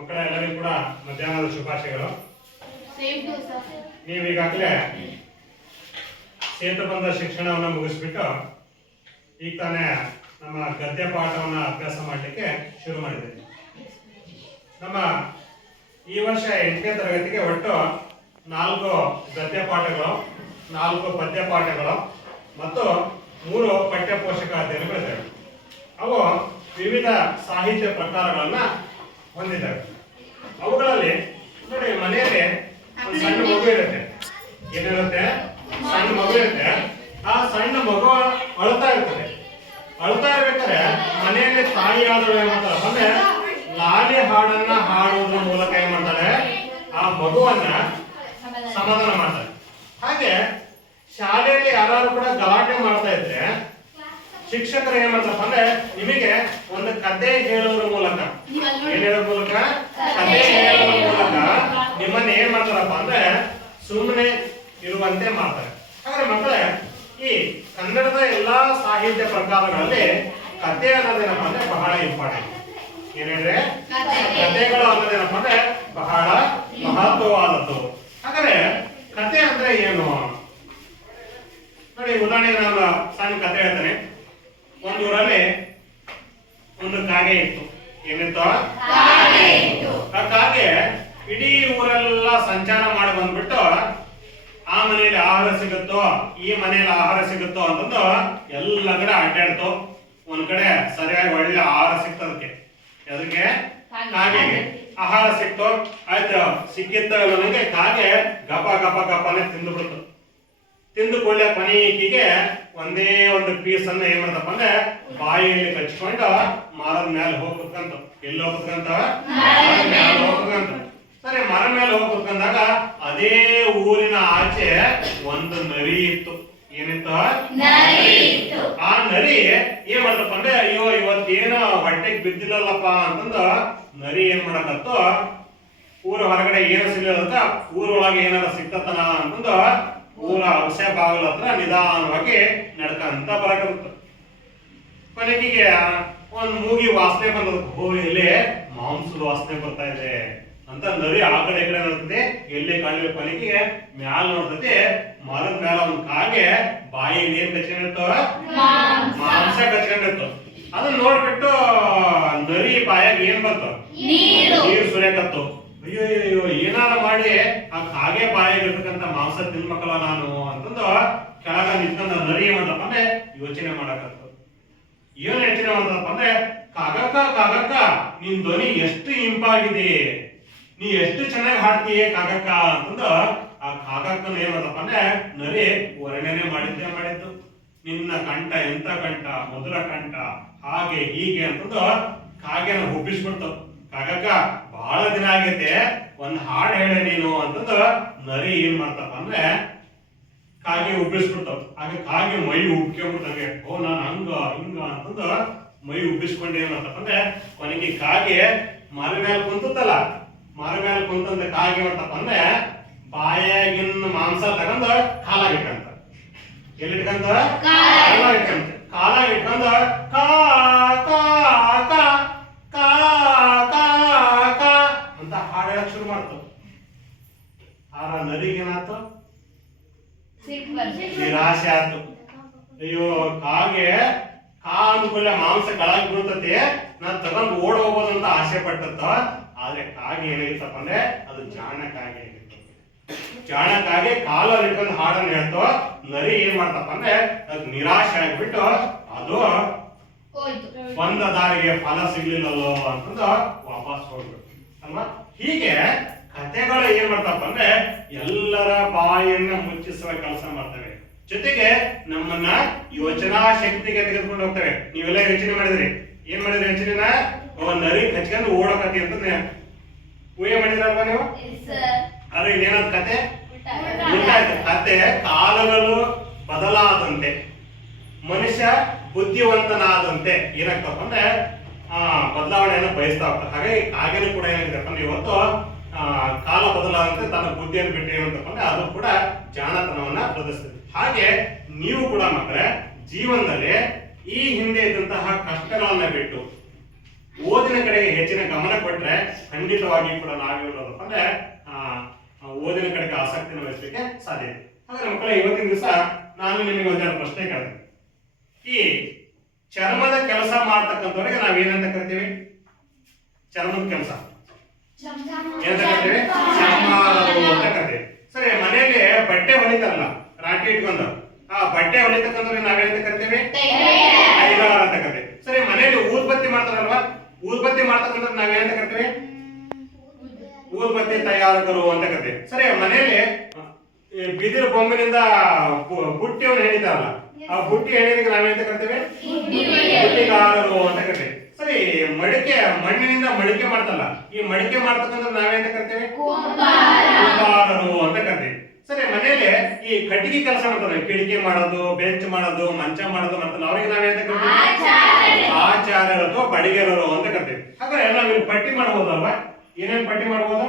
ಮಕ್ಕಳ ಎಲ್ಲರಿಗೂ ಕೂಡ ಮಧ್ಯಾಹ್ನದ ಶುಭಾಶಯಗಳು. ನೀವು ಈಗಾಗಲೇ ಸೇತುಬಂಧ ಶಿಕ್ಷಣವನ್ನು ಮುಗಿಸ್ಬಿಟ್ಟು ಈಗ ತಾನೇ ನಮ್ಮ ಗದ್ಯ ಪಾಠವನ್ನು ಅಭ್ಯಾಸ ಮಾಡಲಿಕ್ಕೆ ಶುರು ಮಾಡಿದ್ದೀವಿ. ನಮ್ಮ ಈ ವರ್ಷ 8ನೇ ತರಗತಿಗೆ ಒಟ್ಟು 4 ಗದ್ಯ ಪಾಠಗಳು, 4 ಪದ್ಯ ಪಾಠಗಳು ಮತ್ತು 3 ಪಠ್ಯ ಪೋಷಕ ಅಧ್ಯಯನಗಳಿವೆ. ಅವು ವಿವಿಧ ಸಾಹಿತ್ಯ ಪ್ರಕಾರಗಳನ್ನ ಹೊಂದಿದ್ದಾವೆ. ಅವುಗಳಲ್ಲಿ ನೋಡಿ, ಮನೆಯಲ್ಲಿ ಒಂದು ಸಣ್ಣ ಮಗು ಇರುತ್ತೆ. ಏನಿರುತ್ತೆ? ಸಣ್ಣ ಮಗು ಇರುತ್ತೆ. ಆ ಸಣ್ಣ ಮಗು ಅಳ್ತಾ ಇರ್ತದೆ. ಅಳ್ತಾ ಇರ್ಬೇಕಾದ್ರೆ ಮನೆಯಲ್ಲಿ ತಾಯಿಯಾದಳು ಏನ್ ಮಾಡ್ತಾರೆ ಅಂದ್ರೆ ಲಾಲಿ ಹಾಡನ್ನ ಹಾಡುವುದ್ರ ಮೂಲಕ ಏನ್ ಮಾಡ್ತಾರೆ, ಆ ಮಗುವನ್ನ ಸಮಾಧಾನ ಮಾಡ್ತಾರೆ. ಹಾಗೆ ಶಾಲೆಯಲ್ಲಿ ಯಾರು ಕೂಡ ಗಲಾಟೆ ಮಾಡ್ತಾ ಇದ್ರೆ ಶಿಕ್ಷಕರು ಏನ್ ಮಾಡ್ತಾರಪ್ಪ ಅಂದ್ರೆ ನಿಮಗೆ ಒಂದು ಕತೆ ಹೇಳೋದ್ರ ಮೂಲಕ, ಏನ್ ಹೇಳೋದ್ರ ಮೂಲಕ, ಕತೆ ಹೇಳೋದ್ರ ಮೂಲಕ ನಿಮ್ಮನ್ನ ಏನ್ ಮಾಡ್ತಾರಪ್ಪ ಅಂದ್ರೆ ಸುಮ್ಮನೆ ಇರುವಂತೆ ಮಾಡ್ತಾರೆ. ಹಾಗಾದ್ರೆ ಮಕ್ಕಳೇ, ಈ ಕನ್ನಡದ ಎಲ್ಲಾ ಸಾಹಿತ್ಯ ಪ್ರಕಾರಗಳಲ್ಲಿ ಕತೆ ಅನ್ನೋದೇನಪ್ಪ ಅಂದ್ರೆ ಬಹಳ ಇಂಪಾರ್ಟೆಂಟ್. ಏನೇನ್ರೆ ಕಥೆಗಳು ಅನ್ನೋದೇನಪ್ಪ ಅಂದ್ರೆ ಬಹಳ ಮಹತ್ವವಾದದ್ದು. ಹಾಗಾದ್ರೆ ಕತೆ ಅಂದ್ರೆ ಏನು ನೋಡಿ, ಉದಾಹರಣೆಗೆ ನಾನು ಸಣ್ಣ ಕತೆ ಹೇಳ್ತೇನೆ. ಒಂದು ಊರಲ್ಲಿ ಒಂದು ಕಾಗೆ ಇತ್ತು. ಏನಿತ್ತು? ಆ ಕಾಗೆ ಇಡೀ ಊರೆಲ್ಲ ಸಂಚಾರ ಮಾಡಿ ಬಂದ್ಬಿಟ್ಟು ಆ ಮನೆಯಲ್ಲಿ ಆಹಾರ ಸಿಗುತ್ತೋ, ಈ ಮನೆಯಲ್ಲಿ ಆಹಾರ ಸಿಗುತ್ತೋ ಅಂತಂದು ಎಲ್ಲ ಕಡೆ ಅಡ್ಡಾಡ್ತು. ಒಂದ್ ಕಡೆ ಸರಿಯಾಗಿ ಒಳ್ಳೆ ಆಹಾರ ಸಿಕ್ತದಕ್ಕೆ. ಅದಕ್ಕೆ ಕಾಗೆಗೆ ಆಹಾರ ಸಿಕ್ತು. ಆಯ್ತು, ಸಿಕ್ಕಿತ್ತ ನನಗೆ ಕಾಗೆ ಗಪ ಗಪ ಗಪನೆ ತಿಂದು ಬಿಡ್ತು. ತಿಂದು ಕೊಳ್ಳೆ ಕೊನೆಗೆ ಒಂದೇ ಒಂದು ಪೀಸ್ ಅನ್ನ ಏನ್ ಮಾಡ್ತಪ್ಪ ಅಂದ್ರೆ ಬಾಯಿಯಲ್ಲಿ ಕಚ್ಕೊಂಡು ಮರದ ಮೇಲೆ ಹೋಗಿ ಕುತ್ಕಂತ. ಎಲ್ಲಿ ಹೋಗಿ ಕುತ್ಕಂತ? ಮರದ ಮೇಲೆ ಹೋಗಿ ಕುತ್ಕಂತ. ಸರಿ, ಮರ ಮೇಲೆ ಹೋಗಿ ಕುತ್ಕೊಂಡಾಗ ಅದೇ ಊರಿನ ಆಚೆ ಒಂದು ನರಿ ಇತ್ತು. ಏನಿತ್ತು? ಆ ನರಿ ಏನ್ ಮಾಡ್ತಪ್ಪ ಅಂದ್ರೆ ಅಯ್ಯೋ ಇವತ್ತೇನೋ ಹೊಟ್ಟೆಗೆ ಬಿದ್ದಿಲ್ಲಲ್ಲಪ್ಪ ಅಂತಂದು ನರಿ ಏನ್ ಮಾಡಕತ್ತು, ಊರ ಹೊರಗಡೆ ಏನು ಸಿಗ್ಲಿಲ್ಲ, ಊರೊಳಗೆ ಏನಾರ ಸಿಕ್ತತನ ಅಂತಂದು ಊರ ಔಷಧ ಬಾಗಿಲ ಹತ್ರ ನಿಧಾನವಾಗಿ ನಡ್ಕಂತ ಬರಕತ್ತ. ಕೊನೆಗೆ ಒಂದ್ ಮೂಗಿ ವಾಸನೆ ಬಂದದ. ಓ, ಎಲ್ಲಿ ಮಾಂಸದ ವಾಸನೆ ಬರ್ತಾ ಇದೆ ಅಂತ ನರಿ ಆ ಕಡೆ ಈ ಕಡೆ ನೋಡ್ತದೆ. ಎಲ್ಲಿ ಕಾಲಿಗೆ ಕೊನೆಗೆ ಮ್ಯಾಲ ನೋಡ್ತದೆ, ಮರದ ಮ್ಯಾಲ ಒಂದ್ ಕಾಗೆ ಬಾಯಿಗೆ ಏನ್ ಕಚ್ಕೊಂಡಿತ್ತು? ಮಾಂಸ ಕಚ್ಕೊಂಡಿತ್ತು. ಅದನ್ನ ನೋಡ್ಬಿಟ್ಟು ನರಿ ಬಾಯಾಗ ಏನ್ ಬಂತು? ನೀರು ಸುರಿಯಕತ್ತು. ಅಯ್ಯೋ ಅಯ್ಯೋ, ಏನಾರ ಮಾಡಿ ಆ ಕಾಗೆ ಬಾಯಿಗೆ ಇರ್ತಕ್ಕಂಥ ಮಾಂಸ ತಿನ್ಮಕ್ಕಲ್ಲ ನಾನು ಅಂತಂದು ಕೆಳಗ ನಿಂತ್ಕೊಂಡ ನರಿ ಏನ್ ಮಾಡಪ್ಪ ಅಂದ್ರೆ ಯೋಚನೆ ಮಾಡಕತ್ತು. ಏನ್ ಯೋಚನೆ ಮಾಡಪ್ಪ ಅಂದ್ರೆ, ಕಾಗಕ್ಕ ಕಾಗಕ್ಕ ನಿನ್ ಧ್ವನಿ ಎಷ್ಟು ಇಂಪಾಗಿದೆ, ನೀ ಎಷ್ಟು ಚೆನ್ನಾಗಿ ಹಾಡ್ತೀಯ ಕಾಗಕ್ಕ ಅಂತಂದು ಆ ಕಾಗಕ್ಕನ ಏನ್ ಮಾಡಪ್ಪ ಅಂದ್ರೆ ನರಿ ವರ್ಣನೆ ಮಾಡಿದ್ದು. ನಿನ್ನ ಕಂಠ ಎಂತ ಕಂಠ, ಮಧುರ ಕಂಠ, ಹಾಗೆ ಹೀಗೆ ಅಂತಂದು ಕಾಗೆನ ಒಪ್ಪಿಸ್ಬಿಡ್ತು. ಕಾಗಕ್ಕ, ಬಹಳ ದಿನ ಆಗೈತೆ, ಒಂದ್ ಹಾಡು ಹೇಳ ನೀನು ಅಂತಂದು ನರಿ ಏನ್ ಮಾಡ್ತಪ್ಪ ಅಂದ್ರೆ ಕಾಗೆ ಉಬ್ಬಿಸ್ಬಿಡ್ತಾವ. ಹಾಗೆ ಕಾಗೆ ಮೈ ಉಬ್ಕೊಂಡ್ಬಿಡ್ತಾವೆ. ಓ, ನಾನು ಹಂಗ ಹಿಂಗ ಅಂತಂದು ಮೈ ಉಬ್ಬಿಸ್ಕೊಂಡು ಏನ್ ಮಾಡ್ತಪ್ಪ ಅಂದ್ರೆ ಕೊನೆಗೆ ಕಾಗೆ ಮರ ಮೇಲೆ ಕುಂತಲ್ಲ, ಮರ ಮೇಲೆ ಕುಂತಂದ ಕಾಗೆ ಮಾಡ್ತಪ್ಪ ಅಂದ್ರೆ ಬಾಯಾಗಿನ ಮಾಂಸ ತಗೊಂಡು ಕಾಲಾಗ ಇಟ್ಕಂತ. ಎಲ್ಲಿ ಇಟ್ಕಂತ? ಕಾಲಾಗ ಇಟ್ಕಂತ. ಕಾಲಾಗ ಇಟ್ಕೊಂಡ ಕಾ ಕಾ ಕಾ ಕಾ ಕಾ ಕಾ ಅಂತ ಹಾಡು ಹೇಳಕ್ ಶುರು ಮಾಡ್ತು. ಆರ ನರಿಗೇನಾಯ್ತು? ನಿರಾಶೆ ಆಯ್ತು. ಅಯ್ಯೋ, ಕಾಗೆ ಕಾ ಅಂದ್ಕೊಳ್ಳೆ ಮಾಂಸ ಕೆಳಗೆ ಬೀಳ್ತತಿ, ನಾನ್ ತಗೊಂಡು ಓಡ್ ಹೋಗೋದಂತ ಆಸೆ ಪಟ್ಟತ್ತ. ಆದ್ರೆ ಕಾಗೆ ಏನಾಗಿತ್ತಪ್ಪ ಅಂದ್ರೆ ಅದು ಜಾಣ ಕಾಗೆ ಆಗಿತ್ತು. ಜಾಣ ಕಾಗೆ ಕಾಲಲ್ಲಿ ಇಟ್ಕೊಂಡು ಹಾಡನ್ನು ಹೇಳ್ತು. ನರಿ ಏನ್ ಮಾಡ್ತಪ್ಪ ಅಂದ್ರೆ ಅದು ನಿರಾಶೆ ಆಗ್ಬಿಟ್ಟು ಅದು ಬಂದ ದಾರಿಗೆ ಫಲ ಸಿಗ್ಲಿಲ್ಲಲ್ಲೋ ಅಂತಂದು ವಾಪಸ್ ಹೋಗ್ಬಿಟ್ಟು ಅಲ್ವಾ. ಹೀಗೆ ಕಥೆಗಳು ಏನ್ ಮಾಡ್ತಪ್ಪ ಅಂದ್ರೆ ಎಲ್ಲರ ಬಾಯಿಯನ್ನ ಮುಚ್ಚಿಸುವ ಕೆಲಸ ಮಾಡ್ತವೆ. ಜೊತೆಗೆ ನಮ್ಮನ್ನ ಯೋಚನಾ ಶಕ್ತಿಗೆ ತೆಗೆದುಕೊಂಡು ಹೋಗ್ತವೆ. ನೀವೆಲ್ಲ ಯೋಚನೆ ಮಾಡಿದ್ರಿ, ಏನ್ ಮಾಡಿದ್ರಿ ಯೋಚನೆನ? ನರಿ ಹಚ್ಕೊಂಡು ಓಡಕತಿ ಅಂತ ಊಹೆ ಮಾಡಿದ್ರಲ್ವಾ ನೀವು? ಆದ್ರೆ ಏನಾದ ಕತೆ ಉಂಟಾಯ್ತು. ಕತೆ ಕಾಲಗಳು ಬದಲಾದಂತೆ ಮನುಷ್ಯ ಬುದ್ಧಿವಂತನಾದಂತೆ ಏನಾಗ್ತಪ್ಪ ಅಂದ್ರೆ ಬದಲಾವಣೆಯನ್ನು ಬಯಸ್ತಾ ಹೋಗ್ತಾರೆ. ಹಾಗಾಗಿ ಕಾಗೆನೂ ಕೂಡ ಏನಾಗಿದೆಪ್ಪ ಅಂದ್ರೆ ಇವತ್ತು ಕಾಲ ಬದಲಾದಂತೆ ತನ್ನ ಬುದ್ಧಿಯನ್ನು ಬಿಟ್ಟು ಏನಂತಪ್ಪ ಅಂದ್ರೆ ಅದು ಕೂಡ ಜಾಣತನವನ್ನ ಪ್ರದರ್ಶಿಸ್ತದೆ. ಹಾಗೆ ನೀವು ಕೂಡ ಮಕ್ಕಳೇ ಜೀವನದಲ್ಲಿ ಈ ಹಿಂದೆ ಇದ್ದಂತಹ ಕಷ್ಟಗಳನ್ನ ಬಿಟ್ಟು ಓದಿನ ಕಡೆಗೆ ಹೆಚ್ಚಿನ ಗಮನ ಕೊಟ್ರೆ ಖಂಡಿತವಾಗಿ ಕೂಡ ನಾವೇನೋದು ಅಂದ್ರೆ ಓದಿನ ಕಡೆಗೆ ಆಸಕ್ತಿನ ವಹಿಸಲಿಕ್ಕೆ ಸಾಧ್ಯ ಇದೆ. ಹಾಗಾದ್ರೆ ಮಕ್ಕಳೇ, ಇವತ್ತಿನ ದಿವಸ ನಾನು ನಿಮಗೆ ಒಂದೆರಡು ಪ್ರಶ್ನೆ ಕೇಳಿದೆ. ಈ ಚರ್ಮದ ಕೆಲಸ ಮಾಡ್ತಕ್ಕಂಥವ್ರಿಗೆ ನಾವೇನಂತ ಕರಿತೀವಿ? ಚರ್ಮದ ಕೆಲಸ ಏನಂತ ಕರಿತೀವಿ? ಚರ್ಮಾರರು ಅಂತ ಕರಿತೀವಿ. ಸರಿ, ಮನೆಯಲ್ಲಿ ಬಟ್ಟೆ ಹೊಲಿತಾರಲ್ಲ, ರಾಟಿ ಇಟ್ಕೊಂಡು ಆ ಬಟ್ಟೆ ಹೊಲಿತಕ್ಕಂಥವ್ರಿಗೆ ನಾವೇನಂತ ಕರಿತೀವಿ? ಟೈಲರ್ ಅಂತ ಕರಿತೀವಿ. ಸರಿ, ಮನೆಯಲ್ಲಿ ಊದ್ಬತ್ತಿ ಮಾಡ್ತಾರಲ್ವಾ, ಊದ್ಬತ್ತಿ ಮಾಡ್ತಕ್ಕಂಥ ನಾವೇನಂತ ಕರಿತೀವಿ? ಊದ್ಬತ್ತಿ ತಯಾರಕರು ಅಂತ ಕರಿತೀವಿ. ಸರಿ, ಮನೆಯಲ್ಲಿ ಬಿದಿರು ಬೊಂಬಿನಿಂದ ಬುಟ್ಟಿಯನ್ನು ಹೆಣಿತಾರಲ್ಲ, ಆ ಬುಟ್ಟಿ ಹೆಣಿದಕ್ಕೆ ನಾವೇನಂತ ಕರಿತೀವಿ? ಬುಟ್ಟಿಗಾರರು ಅಂತ ಕರಿತೀವಿ. ಸರಿ, ಮಡಿಕೆ ಮಣ್ಣಿನಿಂದ ಮಡಿಕೆ ಮಾಡ್ತಲ್ಲ, ಈ ಮಡಿಕೆ ಮಾಡ್ತಕ್ಕಂಥ ನಾವೇನಂತ ಕರಿತೀವಿ? ಕುಂಬಾರರು ಅಂತ ಕರಿತೀವಿ. ಸರಿ, ಮನೆಯಲ್ಲಿ ಈ ಕಟ್ಟಿಗೆ ಕೆಲಸ ಮಾಡ್ತಾರೆ, ಕಿಟಕಿ ಮಾಡೋದು, ಬೆಂಚ್ ಮಾಡೋದು, ಮಂಚ ಮಾಡೋದು ಮಾಡ್ತಾರೆ, ಅವ್ರಿಗೆ ನಾವೇನಂತ ಕರಿತೀವಿ? ಆಚಾರ್ಯರು ಅಥವಾ ಬಡಿಗೆರರು ಅಂತ ಕರಿತೀವಿ. ಹಾಗಾದ್ರೆ ನಾವು ಇಲ್ಲಿ ಪಟ್ಟಿ ಮಾಡಬಹುದಲ್ವಾ? ಏನೇನು ಪಟ್ಟಿ ಮಾಡಬಹುದು?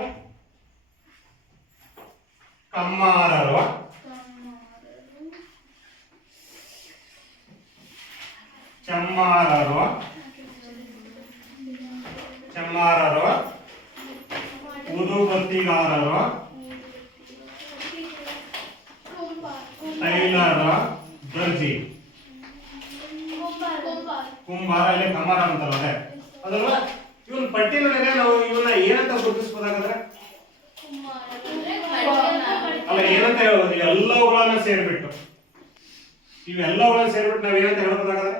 ಕಮ್ಮಾರರು, ಚಮ್ಮಾರರು, ಊದುಬತ್ತಿಗಾರರು, ಟೈಲರ್, ದರ್ಜಿ, ಕುಂಬಾರ, ಇಲ್ಲಿ ಕಮ್ಮಾರ ಅಂತಲ್ಲ ಅದೇ ಅದಲ್ವಾ? ಇವನ್ ಪಟ್ಟಿ ನನಗೆ ನಾವು ಇವನ್ನ ಏನಂತ ಗುರುತಿಸಬಹುದಾಗದ್ರೆ ಅಲ್ಲ ಏನಂತ ಹೇಳ್ಬೋದು? ಎಲ್ಲವುಗಳನ್ನ ಸೇರ್ಬಿಟ್ಟು ಇವೆಲ್ಲವುಗಳನ್ನ ಸೇರ್ಬಿಟ್ಟು ನಾವ್ ಏನಂತ ಹೇಳ್ಬೋದಾಗದ್ರೆ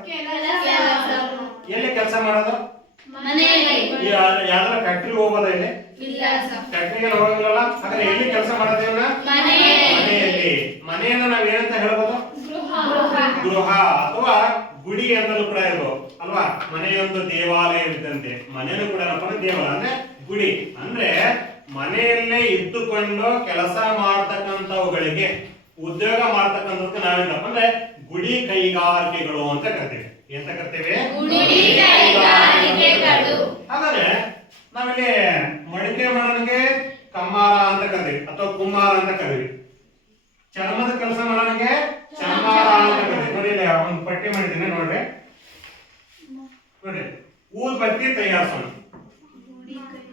ಎಲ್ಲಿ ಕೆಲಸ ಮಾಡೋದು? ಯಾವ್ದಾರ ಫ್ಯಾಕ್ಟ್ರಿ ಹೋಗೋದ? ಇಲ್ಲಿ ಫ್ಯಾಕ್ಟ್ರಿಗೆ ಹೋಗಂಗಿಲ್ಲ. ಹಾಗಾದ್ರೆ ಎಲ್ಲಿ ಕೆಲಸ ಮಾಡೋದು? ಇವನ್ನ ಮನೆಯಲ್ಲಿ. ಮನೆಯನ್ನ ನಾವ್ ಏನಂತ ಹೇಳ್ಬೋದು? ಗೃಹ ಅಥವಾ ಗುಡಿ ಅಂತಲೂ ಕೂಡ ಇರ್ಬೋದು ಅಲ್ವಾ? ಮನೆಯೊಂದು ದೇವಾಲಯವಿದ್ದಂತೆ ಮನೆಯೂ ಕೂಡ ದೇವಾಲಯ ಅಂದ್ರೆ ಗುಡಿ. ಅಂದ್ರೆ ಮನೆಯಲ್ಲೇ ಇದ್ದುಕೊಂಡು ಕೆಲಸ ಮಾಡ್ತಕ್ಕಂಥವುಗಳಿಗೆ, ಉದ್ಯೋಗ ಮಾಡ್ತಕ್ಕಂಥದಕ್ಕೆ ನಾವೇನಪ್ಪ ಅಂದ್ರೆ ಗುಡಿ ಕೈಗಾರಿಕೆಗಳು ಅಂತ ಕರಿತೀವಿ. ಎಂತ ಕರಿತೇವೆ? ಹಾಗಾದ್ರೆ ನಾವಿಲ್ಲಿ ಮಡಿಕೆ ಮಾಡೋನಿಗೆ ಕಮ್ಮಾರ ಅಂತ ಕರಿತೀವಿ ಅಥವಾ ಕುಮ್ಮಾರ ಅಂತ ಕರಿತೀವಿ. ಚರ್ಮದ ಕೆಲಸ ಮಾಡೋನಿಗೆ ಚಮ್ಮಾರ ಅಂತ ಕರಿತೀವಿ. ನೋಡಿ, ಇಲ್ಲಿ ಒಂದು ಪಟ್ಟಿ ಮಾಡಿದ್ದೀನಿ ನೋಡ್ರಿ. ನೋಡಿ, ಊದ್ಬತ್ತಿ ತಯಾರಿಸೋಣ,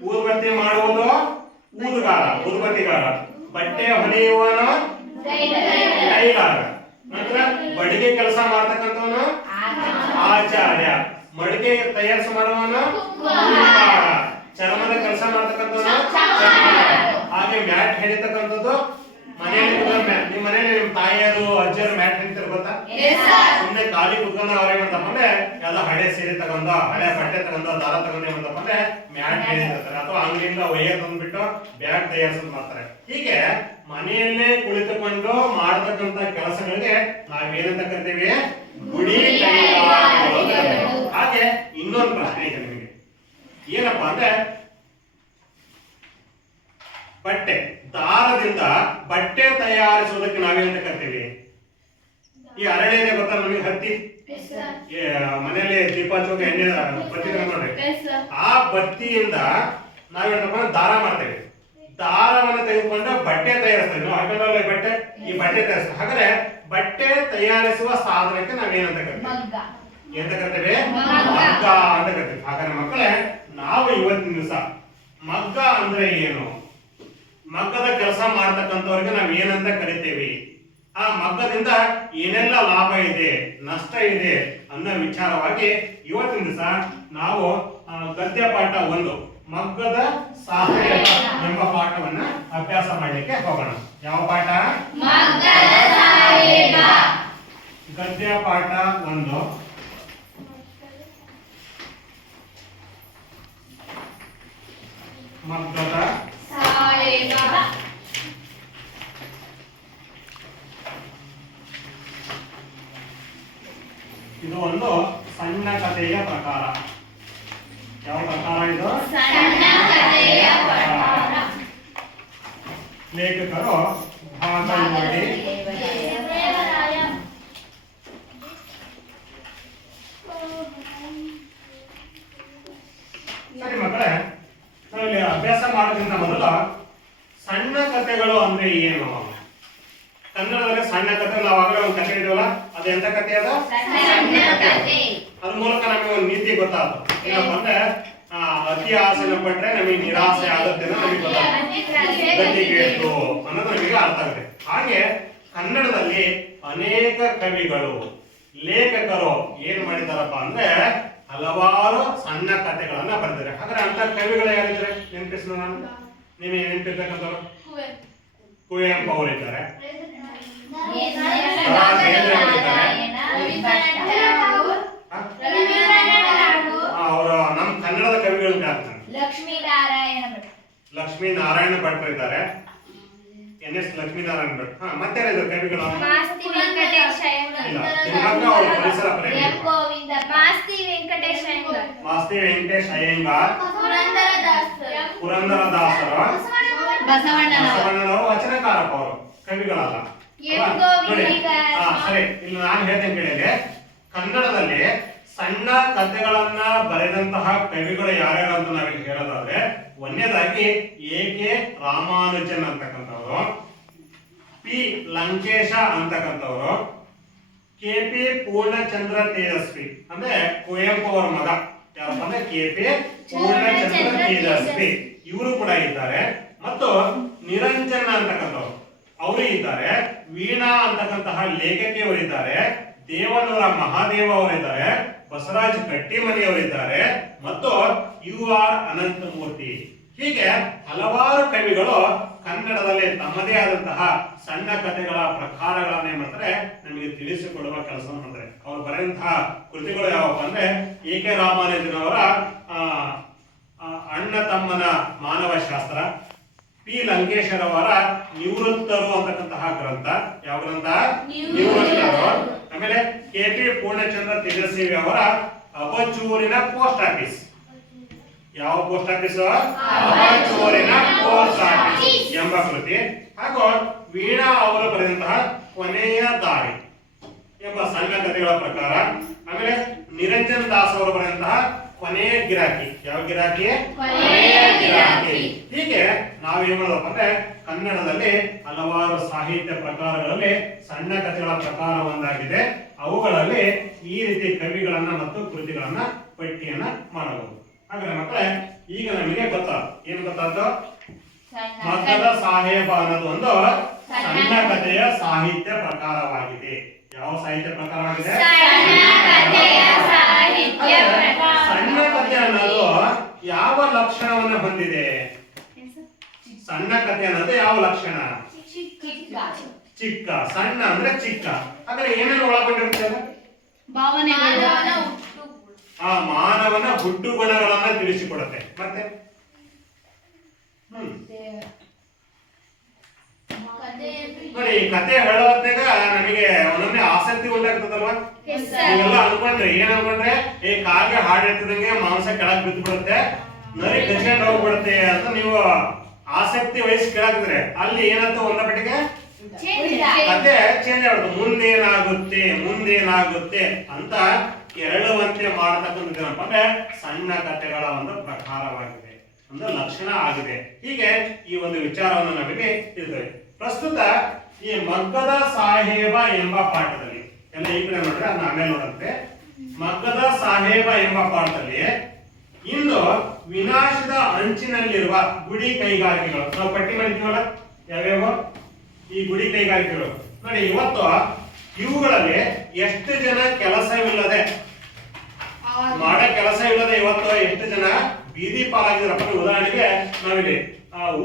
ಊದ್ಬತ್ತಿ ಮಾಡುವುದು ಊದುಗಾರ, ಊದುಬತ್ತಿಗಾರ. ಬಟ್ಟೆ ಹೊಲಿಯುವನು ಟೈಲರ್. ನಂತರ ಬಡಿಗೆ ಕೆಲಸ ಮಾಡ್ತಕ್ಕಂಥವನು ಆಚಾರ್ಯ. ಮಡಿಕೆ ತಯಾರಿಸಿ ಮಾಡುವನು ಕುಂಬಾರ. ಚರ್ಮದ ಕೆಲಸ ಮಾಡ್ತಕ್ಕಂಥವನು ಚಮ್ಮಾರ. ಹಾಗೆ ಮ್ಯಾಟ್ ಹೆಣಿತಕ್ಕಂಥದ್ದು ಮನೆಯಲ್ಲಿ ನಿಮ್ಮ ಮನೆಯಲ್ಲಿ ನಿಮ್ ತಾಯಿಯರು ಅಜ್ಜಿಯರು ಮ್ಯಾಟ್ ಹೆಣಿತಾರೆ ಗೊತ್ತಾ? ಸುಮ್ಮನೆ ಖಾಲಿ ಕುತ್ಕೊಂಡು ಅವ್ರ ಏನಂತಪ್ಪ ಅಂದ್ರೆ ಎಲ್ಲ ಹಳೆ ಸೀರೆ ತಗೊಂಡ, ಹಳೆ ಬಟ್ಟೆ ತಗೊಂಡ, ದಾರ ತಗೊಂಡು ಏನಂತಪ್ಪ ಅಂದ್ರೆ ಮ್ಯಾಟ್ ಹೆಣಿತಾರೆ ಅಥವಾ ಅಂಗಡಿಯಿಂದ ಒಯ್ಯರ್ ತಂದ್ಬಿಟ್ಟು ಬ್ಯಾಗ್ ತಯಾರಿಸೋದು ಮಾಡ್ತಾರೆ. ಹೀಗೆ ಮನೆಯಲ್ಲೇ ಕುಳಿತುಕೊಂಡು ಮಾಡತಕ್ಕಂತ ಕೆಲಸಗಳಿಗೆ ನಾವೇನಂತ ಕರಿತೀವಿ? ಗುಡಿ ಕೈಗಾರಿಕೆಗಳು. ಹಾಗೆ ಇನ್ನೊಂದು ಪ್ರಶ್ನೆ ಇದೆ ನಿಮಗೆ, ಏನಪ್ಪಾ ಅಂದ್ರೆ ಬಟ್ಟೆ ದಾರದಿಂದ ಬಟ್ಟೆ ತಯಾರಿಸುವುದಕ್ಕೆ ನಾವೇನಂತ ಕರಿತೀವಿ? ಈ ಅರಳಿದೆ ಗೊತ್ತಾ ನಮಗೆ? ಹತ್ತಿ ಮನೆಯಲ್ಲಿ ದೀಪ ಹಚ್ಚೋಕೆ ಎಣ್ಣೆ ಬತ್ತಿ ನೋಡಿ, ಆ ಬತ್ತಿಯಿಂದ ನಾವೇನಪ್ಪ ದಾರ ಮಾಡ್ತೇವೆ. ದಾರವನ್ನು ತೆಗೆದುಕೊಂಡು ಬಟ್ಟೆ ತಯಾರಿಸ್ತೇವೆ. ನಾವು ಹಾಕೊಂಡಲ್ಲ ಬಟ್ಟೆ, ಈ ಬಟ್ಟೆ ತಯಾರಿಸ್ತೇವೆ. ಹಾಗಾದ್ರೆ ಬಟ್ಟೆ ತಯಾರಿಸುವ ಸಾಧನಕ್ಕೆ ನಾವೇನಂತ ಕರಿತೀವಿ? ಎಂತ ಕರಿತೇವೆ? ಮಗ್ಗ ಅಂತ ಕರಿತೀವಿ. ಹಾಗಾದ್ರೆ ಮಕ್ಕಳೇ, ನಾವು ಇವತ್ತಿನ ದಿವಸ ಮಗ್ಗ ಅಂದ್ರೆ ಏನು, ಮಗ್ಗದ ಕೆಲಸ ಮಾಡ್ತಕ್ಕಂಥವ್ರಿಗೆ ನಾವ್ ಏನಂತ ಕರಿತೇವೆ, ಆ ಮಗ್ಗದಿಂದ ಏನೆಲ್ಲ ಲಾಭ ಇದೆ, ನಷ್ಟ ಇದೆ ಅನ್ನೋ ವಿಚಾರವಾಗಿ ಇವತ್ತಿನ ದಿವಸ ನಾವು ಗದ್ಯ ಪಾಠ 1 ಮಗ್ಗದ ಸಹಾಯಕ ಎಂಬ ಪಾಠವನ್ನ ಅಭ್ಯಾಸ ಮಾಡಲಿಕ್ಕೆ ಹೋಗೋಣ. ಯಾವ ಪಾಠ? ಗದ್ಯ ಪಾಠ 1 ಮಗ್ಗದ ಸಹಾಯಕ. ಇದು ಒಂದು ಸಣ್ಣ ಕಥೆಯ ಪ್ರಕಾರ. ಯಾವ ಪ್ರಕಾರ ಇದು? ಸಣ್ಣ ಕಥೆಯ ಪ್ರಕಾರ. ಲೇಖಕರು ಭಾಗವಹಿಸಿ ಸರಿ ಮಕ್ಕಳೇ, ನಾವಿಲ್ಲಿ ಅಭ್ಯಾಸ ಮಾಡೋದ್ರಿಂದ ಮೊದಲು ಸಣ್ಣ ಕಥೆಗಳು ಅಂದ್ರೆ ಏನು? ಕನ್ನಡದಲ್ಲಿ ಸಣ್ಣ ಕಥೆ ನಾವು ಆಗಲೇ ಒಂದು ಕಥೆ ಇದೆಯಲ್ಲ, ಅದು ಎಂತ ಕಥೆ? ಅದು ಅದ್ರ ಮೂಲಕ ನಮಗೆ ಒಂದು ನೀತಿ ಗೊತ್ತಾಗ್ತದೆ. ಏನಪ್ಪ ಅಂದ್ರೆ ಅತಿ ಅತಿ ಆಸೆನ ಪಟ್ರೆ ನಮಗೆ ನಿರಾಸೆ ಆಗುತ್ತೆ ನಮಗೆ ಗೊತ್ತಾಗುತ್ತೆ, ಗತಿಗೇಟು ಅನ್ನೋದು ನಮಗೆ ಅರ್ಥ ಆಗುತ್ತೆ. ಹಾಗೆ ಕನ್ನಡದಲ್ಲಿ ಅನೇಕ ಕವಿಗಳು ಲೇಖಕರು ಏನ್ ಮಾಡಿದಾರಪ್ಪ ಅಂದ್ರೆ ಹಲವಾರು ಸಣ್ಣ ಕಥೆಗಳನ್ನ ಬರೆದಿದ್ದಾರೆ. ಹಾಗಾದ್ರೆ ಅಂತ ಕವಿಗಳು ಯಾರಿದ್ದಾರೆ ನೆನಪಿಸ್ ನಾನು ನಿಮಗೆ ನೆನಪಿರ್ತಕ್ಕಂಥವ್ರು ಕುವೆಂಪು ಅವರು ಇದ್ದಾರೆ, ಅವರು ನಮ್ಮ ಕನ್ನಡದ ಕವಿಗಳು ಲಕ್ಷ್ಮೀನಾರಾಯಣ ಭಟ್ರು ಇದ್ದಾರೆ, ಎನ್.ಎಸ್. ಲಕ್ಷ್ಮೀನಾರಾಯಣ ಭಟ್. ಮತ್ತೆ ಕವಿಗಳು ಪರಿಸರ ಪ್ರೇಮಿ ಮಾಸ್ತಿ ವೆಂಕಟೇಶ್ ಅಯ್ಯಂಗಾರ್, ಪುರಂದರದಾಸರು, ಬಸವಣ್ಣನವರು ವಚನಕಾರಪ್ಪ ಅವರು ಕವಿಗಳಲ್ಲ. ಸರಿ, ಇಲ್ಲಿ ನಾನು ಹೇಳ್ತೇನೆ ಕೇಳಿದೆ, ಕನ್ನಡದಲ್ಲಿ ಸಣ್ಣ ಕಥೆಗಳನ್ನ ಬರೆದಂತಹ ಕವಿಗಳು ಯಾರ್ಯಾರು ಅಂತ ನಾವಿಲ್ಲಿ ಹೇಳೋದಾದ್ರೆ ಒಂದನೇದಾಗಿ ಎ.ಕೆ. ರಾಮಾನುಜನ್ ಅಂತಕ್ಕಂಥವ್ರು, ಪಿ. ಲಂಕೇಶ ಅಂತಕ್ಕಂಥವ್ರು, ಕೆ.ಪಿ. ಪೂರ್ಣಚಂದ್ರ ತೇಜಸ್ವಿ ಅಂದ್ರೆ ಕುವೆಂಪು ಅವರ ಮಗ ಯಾರಪ್ಪ ಅಂದ್ರೆ ಕೆ.ಪಿ. ಪೂರ್ಣಚಂದ್ರ ತೇಜಸ್ವಿ ಇವರು ಕೂಡ ಇದ್ದಾರೆ. ಮತ್ತು ನಿರಂಜನ ಅಂತಕ್ಕಂಥವ್ರು ಅವರು ಇದ್ದಾರೆ, ವೀಣಾ ಅಂತಕ್ಕಂತಹ ಲೇಖಕಿ ಅವರಿದ್ದಾರೆ, ದೇವನೂರ ಮಹಾದೇವ ಅವರಿದ್ದಾರೆ, ಬಸವರಾಜ್ ಕಟ್ಟಿಮನಿ ಅವರಿದ್ದಾರೆ ಮತ್ತು ಯು.ಆರ್. ಅನಂತಮೂರ್ತಿ. ಹೀಗೆ ಹಲವಾರು ಕವಿಗಳು ಕನ್ನಡದಲ್ಲಿ ತಮ್ಮದೇ ಆದಂತಹ ಸಣ್ಣ ಕಥೆಗಳ ಪ್ರಕಾರಗಳನ್ನೇ ಮಾಡ್ತಾರೆ ನಮಗೆ ತಿಳಿಸಿಕೊಡುವ ಕೆಲಸ ಮಾಡ್ತಾರೆ. ಅವರು ಬರೆದಂತಹ ಕೃತಿಗಳು ಯಾವಪ್ಪ ಅಂದ್ರೆ ಎ.ಕೆ. ರಾಮಾನುಜನ್ ಅವರ ಅಣ್ಣ ತಮ್ಮನ ಮಾನವ ಶಾಸ್ತ್ರ, ಪಿ. ಲಂಕೇಶರ್ ಅವರ ನಿವೃತ್ತರು ಅಂತಕ್ಕಂತಹ ಗ್ರಂಥ. ಯಾವ ಗ್ರಂಥ? ನಿವೃತ್ತರು. ಆಮೇಲೆ ಕೆ.ಪಿ. ಪೂರ್ಣಚಂದ್ರ ತೇಜಸ್ವಿ ಅವರ ಅಬಚೂರಿನ ಪೋಸ್ಟ್ ಆಫೀಸ್. ಯಾವ ಪೋಸ್ಟ್ ಆಫೀಸ್? ಅಬಚೂರಿನ ಪೋಸ್ಟ್ ಆಫೀಸ್ ಎಂಬ ಕೃತಿ. ಹಾಗೂ ವೀಣಾ ಅವರು ಬರೆದಂತಹ ಕೊನೆಯ ದಾರಿ ಎಂಬ ಸಣ್ಣ ಕಥೆಗಳ ಪ್ರಕಾರ. ಆಮೇಲೆ ನಿರಂಜನ್ ದಾಸ್ ಅವರು ಬರೆದಂತಹ ಕೊನೆಯ ಗಿರಾಕಿ. ಯಾವ ಗಿರಾಕಿ? ಕೊನೆಯ ಗಿರಾಕಿ. ಹೀಗೆ ನಾವೇನ್ ಮಾಡೋದಪ್ಪ ಅಂದ್ರೆ ಕನ್ನಡದಲ್ಲಿ ಹಲವಾರು ಸಾಹಿತ್ಯ ಪ್ರಕಾರಗಳಲ್ಲಿ ಸಣ್ಣ ಕಥೆಗಳ ಪ್ರಕಾರ ಒಂದಾಗಿದೆ. ಅವುಗಳಲ್ಲಿ ಈ ರೀತಿ ಕವಿಗಳನ್ನ ಮತ್ತು ಕೃತಿಗಳನ್ನ ಪಟ್ಟಿಯನ್ನ ಮಾಡಬಹುದು. ಹಾಗಾದ್ರೆ ಮಕ್ಕಳೇ ಈಗ ನಮಗೆ ಏನ್ ಗೊತ್ತಾಯ್ತು? ಮಗ್ಗದ ಸಾಹೇಬ ಅನ್ನೋದು ಒಂದು ಸಣ್ಣ ಕಥೆಯ ಸಾಹಿತ್ಯ ಪ್ರಕಾರವಾಗಿದೆ. ಯಾವ ಸಾಹಿತ್ಯ ಪ್ರಕಾರವಾಗಿದೆ? ಸಣ್ಣ ಕಥೆ ಅನ್ನೋದು ಯಾವ ಲಕ್ಷಣವನ್ನ ಹೊಂದಿದೆ? ಸಣ್ಣ ಕಥೆ ಅನ್ನೋದು ಯಾವ ಲಕ್ಷಣ? ಚಿಕ್ಕ. ಸಣ್ಣ ಅಂದ್ರೆ ಚಿಕ್ಕ. ಹಾಗಾದ್ರೆ ಏನೇನು ಒಳಗೊಂಡಿರುತ್ತೆ? ಆ ಮಾನವನ ಹುಟ್ಟು ಗುಣಗಳನ್ನ ತಿಳಿಸಿಕೊಡುತ್ತೆ. ಮತ್ತೆ ನೋಡಿ, ಈ ಕತೆ ಹೇಳೋದ್ನಾಗ ನಮಗೆ ಒಂದೊಂದೇ ಆಸಕ್ತಿ ಉಂಟಾಗ್ತದಲ್ವಾ? ನೀವೆಲ್ಲ ಅನ್ಕೊಂಡ್ರೆ ಏನ್ ಅನ್ಕೊಂಡ್ರೆ ಈ ಕಾಗೆ ಹಾಡಿರ್ತದಂಗೆ ಮಾಂಸ ಕೆಳಗ್ ಬಿದ್ದು ಬಿಡುತ್ತೆ, ನರಿ ಕಚ್ಕೊಂಡು ಹೋಗ್ಬಿಡುತ್ತೆ ಅಂತ ನೀವು ಆಸಕ್ತಿ ವಹಿಸಿ ಕೇಳಾಕಿದ್ರೆ ಅಲ್ಲಿ ಏನಂತ ಒಂದಪಟ್ಟಿಗೆ ಕತೆ ಚೇಂಜ್ ಆಗುತ್ತೆ. ಮುಂದೇನಾಗುತ್ತೆ ಅಂತ ಕೆರಳುವಂತೆ ಮಾಡತಕ್ಕಂಥದ್ದೇನಪ್ಪ ಅಂದ್ರೆ ಸಣ್ಣ ಕಥೆಗಳ ಒಂದು ಪ್ರಕಾರವಾಗಿದೆ, ಒಂದು ಲಕ್ಷಣ ಆಗಿದೆ. ಹೀಗೆ ಈ ಒಂದು ವಿಚಾರವನ್ನು ನಾವಿಲ್ಲಿ ತಿಳಿದ್ದೇವೆ. ಪ್ರಸ್ತುತ ಈ ಮಗ್ಗದ ಸಾಹೇಬ ಎಂಬ ಪಾಠದಲ್ಲಿ ಎಲ್ಲ ಈ ಕಡೆ ನೋಡ್ರೆ ಅದನ್ನ ಆಮೇಲೆ ನೋಡುತ್ತೆ. ಮಗ್ಗದ ಸಾಹೇಬ ಎಂಬ ಪಾಠದಲ್ಲಿ ಇಂದು ವಿನಾಶದ ಅಂಚಿನಲ್ಲಿರುವ ಗುಡಿ ಕೈಗಾರಿಕೆಗಳು ನಾವು ಪಟ್ಟಿ ಮಾಡಿದ್ದೀವಲ್ಲ, ಯಾವ್ಯಾವ ಈ ಗುಡಿ ಕೈಗಾರಿಕೆಗಳು ನೋಡಿ. ಇವತ್ತು ಇವುಗಳಲ್ಲಿ ಎಷ್ಟು ಜನ ಕೆಲಸವಿಲ್ಲದೆ ಇವತ್ತು ಎಷ್ಟು ಜನ ಬೀದಿ ಪಾಲಾಗಿದ್ದಾರಪ್ಪ. ಉದಾಹರಣೆಗೆ ನಾವಿಲ್ಲಿ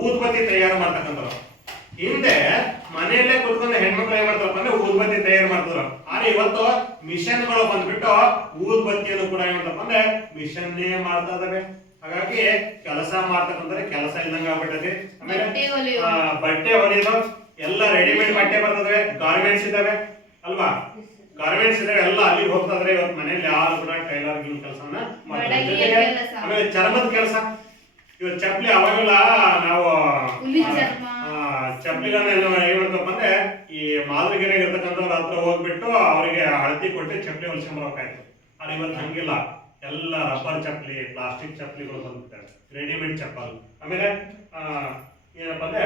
ಊದ್ಬತ್ತಿ ತಯಾರು ಮಾಡ್ತಕ್ಕಂಥವ್ರು. ಹಿಂದೆ ಮನೆಯಲ್ಲೇ ಕುತ್ಕೊಂಡು ಹೆಣ್ಮಕ್ಳು ಏನ್ ಮಾಡ್ತಾರಪ್ಪ ಅಂದ್ರೆ ಊದ್ಬತ್ತಿ ತಯಾರು ಮಾಡ್ತಾರೆ. ಆದ್ರೆ ಇವತ್ತು ಮಿಷನ್ಗಳು ಬಂದ್ಬಿಟ್ಟು ಊದ್ಬತ್ತಿಯನ್ನು ಕೂಡ ಏನ್ ಮಾಡ್ತಪ್ಪ ಅಂದ್ರೆ ಮಿಷನ್ನೇ ಮಾಡ್ತಾ ಇದಾವೆ. ಹಾಗಾಗಿ ಕೆಲಸ ಮಾಡ್ತಕ್ಕಂಥವ್ರೆ ಕೆಲಸ ಇಲ್ಲಂಗ ಆಗ್ಬಿಟ್ಟದೆ. ಆಮೇಲೆ ಬಟ್ಟೆ ಹೊಲಿಯೋದು ಎಲ್ಲ ರೆಡಿಮೇಡ್ ಬಟ್ಟೆ ಬರ್ತದೆ, ಗಾರ್ಮೆಂಟ್ಸ್ ಇದಾವೆ ಅಲ್ವಾ? ಗಾರ್ಮೆಂಟ್ಸ್ ಇದಾವೆ, ಎಲ್ಲ ಅಲ್ಲಿಗೆ ಹೋಗ್ತಾ ಇದ್ರೆ. ಇವತ್ತು ಮನೆಯಲ್ಲಿ ಯಾರು ಕೂಡ ಟೈಲರಿಂಗ್ ಕೆಲಸನ ಮಾಡ್ತಾರೆ. ಆಮೇಲೆ ಚರ್ಮದ ಕೆಲಸ, ಇವತ್ತು ಚಪ್ಪಲಿ ಅವಾಗೆಲ್ಲ ನಾವು ಚಪ್ಪಲಿಗಳನ್ನೆಲ್ಲ ಏನ್ ಮಾಡ್ತಪ್ಪ ಅಂದ್ರೆ ಈ ಮಾದರಿಗೆರೆ ಇರ್ತಕ್ಕಂಥವ್ರ ಹತ್ರ ಹೋಗ್ಬಿಟ್ಟು ಅವರಿಗೆ ಹಳತಿ ಕೊಟ್ಟು ಚಪ್ಪಲಿ ಹೊಲ್ಸ್ಕೊಂಡ್ಬರ್ಬೇಕಾಯ್ತು. ಆದ್ರೆ ಇವತ್ತು ಹಂಗಿಲ್ಲ, ಎಲ್ಲ ರಬ್ಬರ್ ಚಪ್ಪಲಿ, ಪ್ಲಾಸ್ಟಿಕ್ ಚಪ್ಪಲಿಗಳು ಬಂದ್ಬಿಟ್ಟಾರೆ, ರೆಡಿಮೇಡ್ ಚಪ್ಪಲ್. ಆಮೇಲೆ ಏನಪ್ಪ ಅಂದ್ರೆ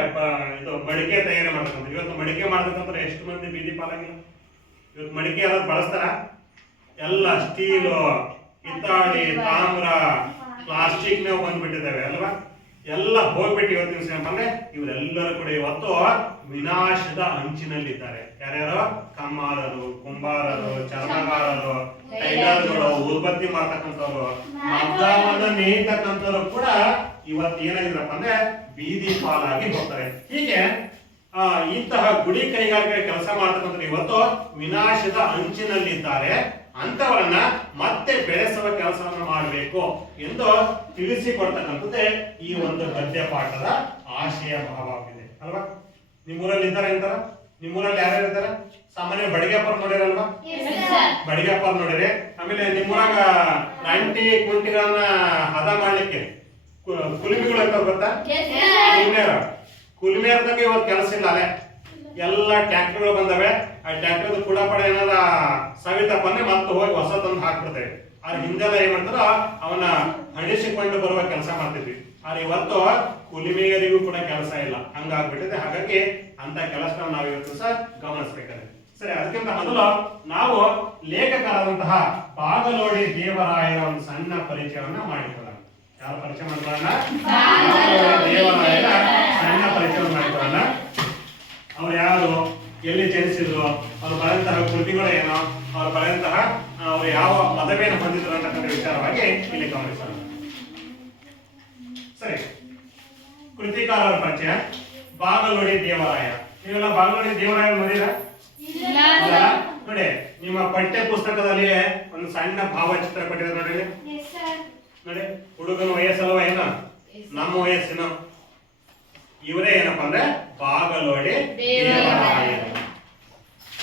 ಇದು ಮಡಿಕೆ ತಯಾರಿ ಮಾಡ್ತಕ್ಕಂಥ. ಇವತ್ತು ಮಡಿಕೆ ಮಾಡ್ತಕ್ಕಂಥ ಎಷ್ಟು ಮಂದಿ ಬೀದಿ ಪಾಲಾಗಿಲ್ಲ. ಇವತ್ತು ಮಡಿಕೆ ಯಾರು ಬಳಸ್ತಾರ? ಎಲ್ಲ ಸ್ಟೀಲು, ಹಿತ್ತಾಳಿ, ತಾಮ್ರ, ಪ್ಲಾಸ್ಟಿಕ್ ನಾವು ಬಂದ್ಬಿಟ್ಟಿದ್ದಾವೆ ಅಲ್ವಾ, ಎಲ್ಲ ಹೋಗ್ಬಿಟ್ಟು ಇವತ್ತಿನ ದಿವಸ ಏನಪ್ಪ ಅಂದ್ರೆ ಇವರೆಲ್ಲರೂ ಕೂಡ ಇವತ್ತು ವಿನಾಶದ ಅಂಚಿನಲ್ಲಿದ್ದಾರೆ. ಯಾರ್ಯಾರು? ಕಮ್ಮಾರರು, ಕುಂಬಾರರು, ಚರ್ಮಗಾರರು, ಟೈಲರ್ಗಳು, ಉತ್ಪತ್ತಿ ಮಾಡ್ತಕ್ಕಂಥವ್ರು, ಮದ್ದವನ್ನು ನೇಯ್ತಕ್ಕಂಥವ್ರು ಕೂಡ ಇವತ್ತು ಏನಾಗಿದ್ರಪ್ಪ ಅಂದ್ರೆ ಬೀದಿ ಪಾಲಾಗಿ ಹೋಗ್ತಾರೆ. ಹೀಗೆ ಇಂತಹ ಗುಡಿ ಕೈಗಾರಿಕೆ ಕೆಲಸ ಮಾಡ್ತಕ್ಕಂಥ ಇವತ್ತು ವಿನಾಶದ ಅಂಚಿನಲ್ಲಿದ್ದಾರೆ. ಅಂತವರನ್ನ ಮತ್ತೆ ಬೆಳೆಸುವ ಕೆಲಸವನ್ನು ಮಾಡಬೇಕು ಎಂದು ತಿಳಿಸಿಕೊಡ್ತಕ್ಕಂಥದ್ದೇ ಈ ಒಂದು ಗದ್ಯ ಪಾಠದ ಆಶಯ ಭಾವವಾಗಿದೆ ಅಲ್ವಾ. ನಿಮ್ಮೂರಲ್ಲಿ ಇದ್ದಾರೆ ಅಂತಾರ? ನಿಮ್ಮೂರಲ್ಲಿ ಯಾರ್ಯಾರು ಇದ್ದಾರೆ? ಸಾಮಾನ್ಯ ಬಡಿಗೆಪ್ಪರ್ ನೋಡಿರಲ್ವಾ? ಬಡಿಗೆಪ್ಪರ್ ನೋಡಿರಿ. ಆಮೇಲೆ ನಿಮ್ಮೂರಾಗ ರಂಟಿ ಕುಂಟಿಗಳನ್ನ ಹದ ಮಾಡ್ಲಿಕ್ಕೆ ಕುಲಿಮೆಗಳು ಅಂತ ಗೊತ್ತಾ? ಕುಲಿಮೇರದಾಗ ಇವತ್ತು ಕೆಲಸ ಇಲ್ಲ ಅಲ್ಲೇ, ಎಲ್ಲ ಟ್ರ್ಯಾಕ್ಟರ್ಗಳು ಬಂದವೆ. ಆ ಟ್ರ್ಯಾಕ್ಟರ್ ಕೂಡ ಪಡ ಏನಾರ ಸವಿತಪ್ಪನ್ನೇ ಮತ್ತೆ ಹೋಗಿ ಹೊಸ ತಂದು ಹಾಕ್ಬಿಡ್ತೇವೆ. ಆದ್ರೆ ಹಿಂದೆಲ್ಲ ಏನ್ ಮಾಡ್ತಾರ ಅವನ್ನ ಹಣಿಸಿಕೊಂಡು ಬರುವ ಕೆಲಸ ಮಾಡ್ತಿದ್ವಿ. ಆದ್ರೆ ಇವತ್ತು ಕುಲಿಮೆಯರಿಗೂ ಕೂಡ ಕೆಲಸ ಇಲ್ಲ, ಹಂಗಾಗ್ಬಿಟ್ಟಿದೆ. ಹಾಗಾಗಿ ಅಂತ ಕೆಲಸ ನಾವು ಇವತ್ತು ಸಹ ಗಮನಿಸಬೇಕಾಗಿದೆ. ಸರಿ, ಅದಕ್ಕಿಂತ ಮೊದಲು ನಾವು ಲೇಖಕರಾದಂತಹ ಬಾಗಲೋಡಿ ದೇವರಾಯರ ಒಂದು ಸಣ್ಣ ಪರಿಚಯವನ್ನ ಮಾಡಿಕೊಳ್ಳೋಣ. ಯಾರ ಪರಿಚಯ ಮಾಡ್ಕೊಳ್ಳೋಣ? ದೇವರಾಯರ ಸಣ್ಣ ಪರಿಚಯ ಮಾಡಿಕೊಳ್ಳೋಣ. ಅವ್ರು ಯಾರು, ಎಲ್ಲಿ ಜನಿಸಿದ್ರು, ಅವ್ರು ಬರೆದಂತಹ ಕೃತಿಗಳು ಏನೋ, ಅವ್ರು ಬರೆದಂತಹ ಅವರು ಯಾವ ಪದವಿಯನ್ನು ಹೊಂದಿದ್ರು ಅಂತಕ್ಕಂಥ ವಿಚಾರವಾಗಿ ಇಲ್ಲಿ ಗಮನಿಸೋಣ. ಸರಿ, ಕೃತಿಕಾರರ ಪರಿಚಯ ಬಾಗಲೋಡಿ ದೇವರಾಯ. ನೀವೆಲ್ಲ ಬಾಗಲೋಡಿ ದೇವರಾಯ ನೋಡಿರಾ? ನೋಡಿ, ನಿಮ್ಮ ಪಠ್ಯ ಪುಸ್ತಕದಲ್ಲಿ ಒಂದು ಸಣ್ಣ ಭಾವಚಿತ್ರ ಕೊಟ್ಟಿದೆ ನೋಡಿ. ನೋಡಿ, ಹುಡುಗನ ವಯಸ್ಸಲ್ವ ಏನು, ನಮ್ಮ ವಯಸ್ಸಿನ ಇವರೇ ಏನಪ್ಪಾ ಅಂದ್ರೆ ಬಾಗಲೋಡಿ ದೇವರಾಯ.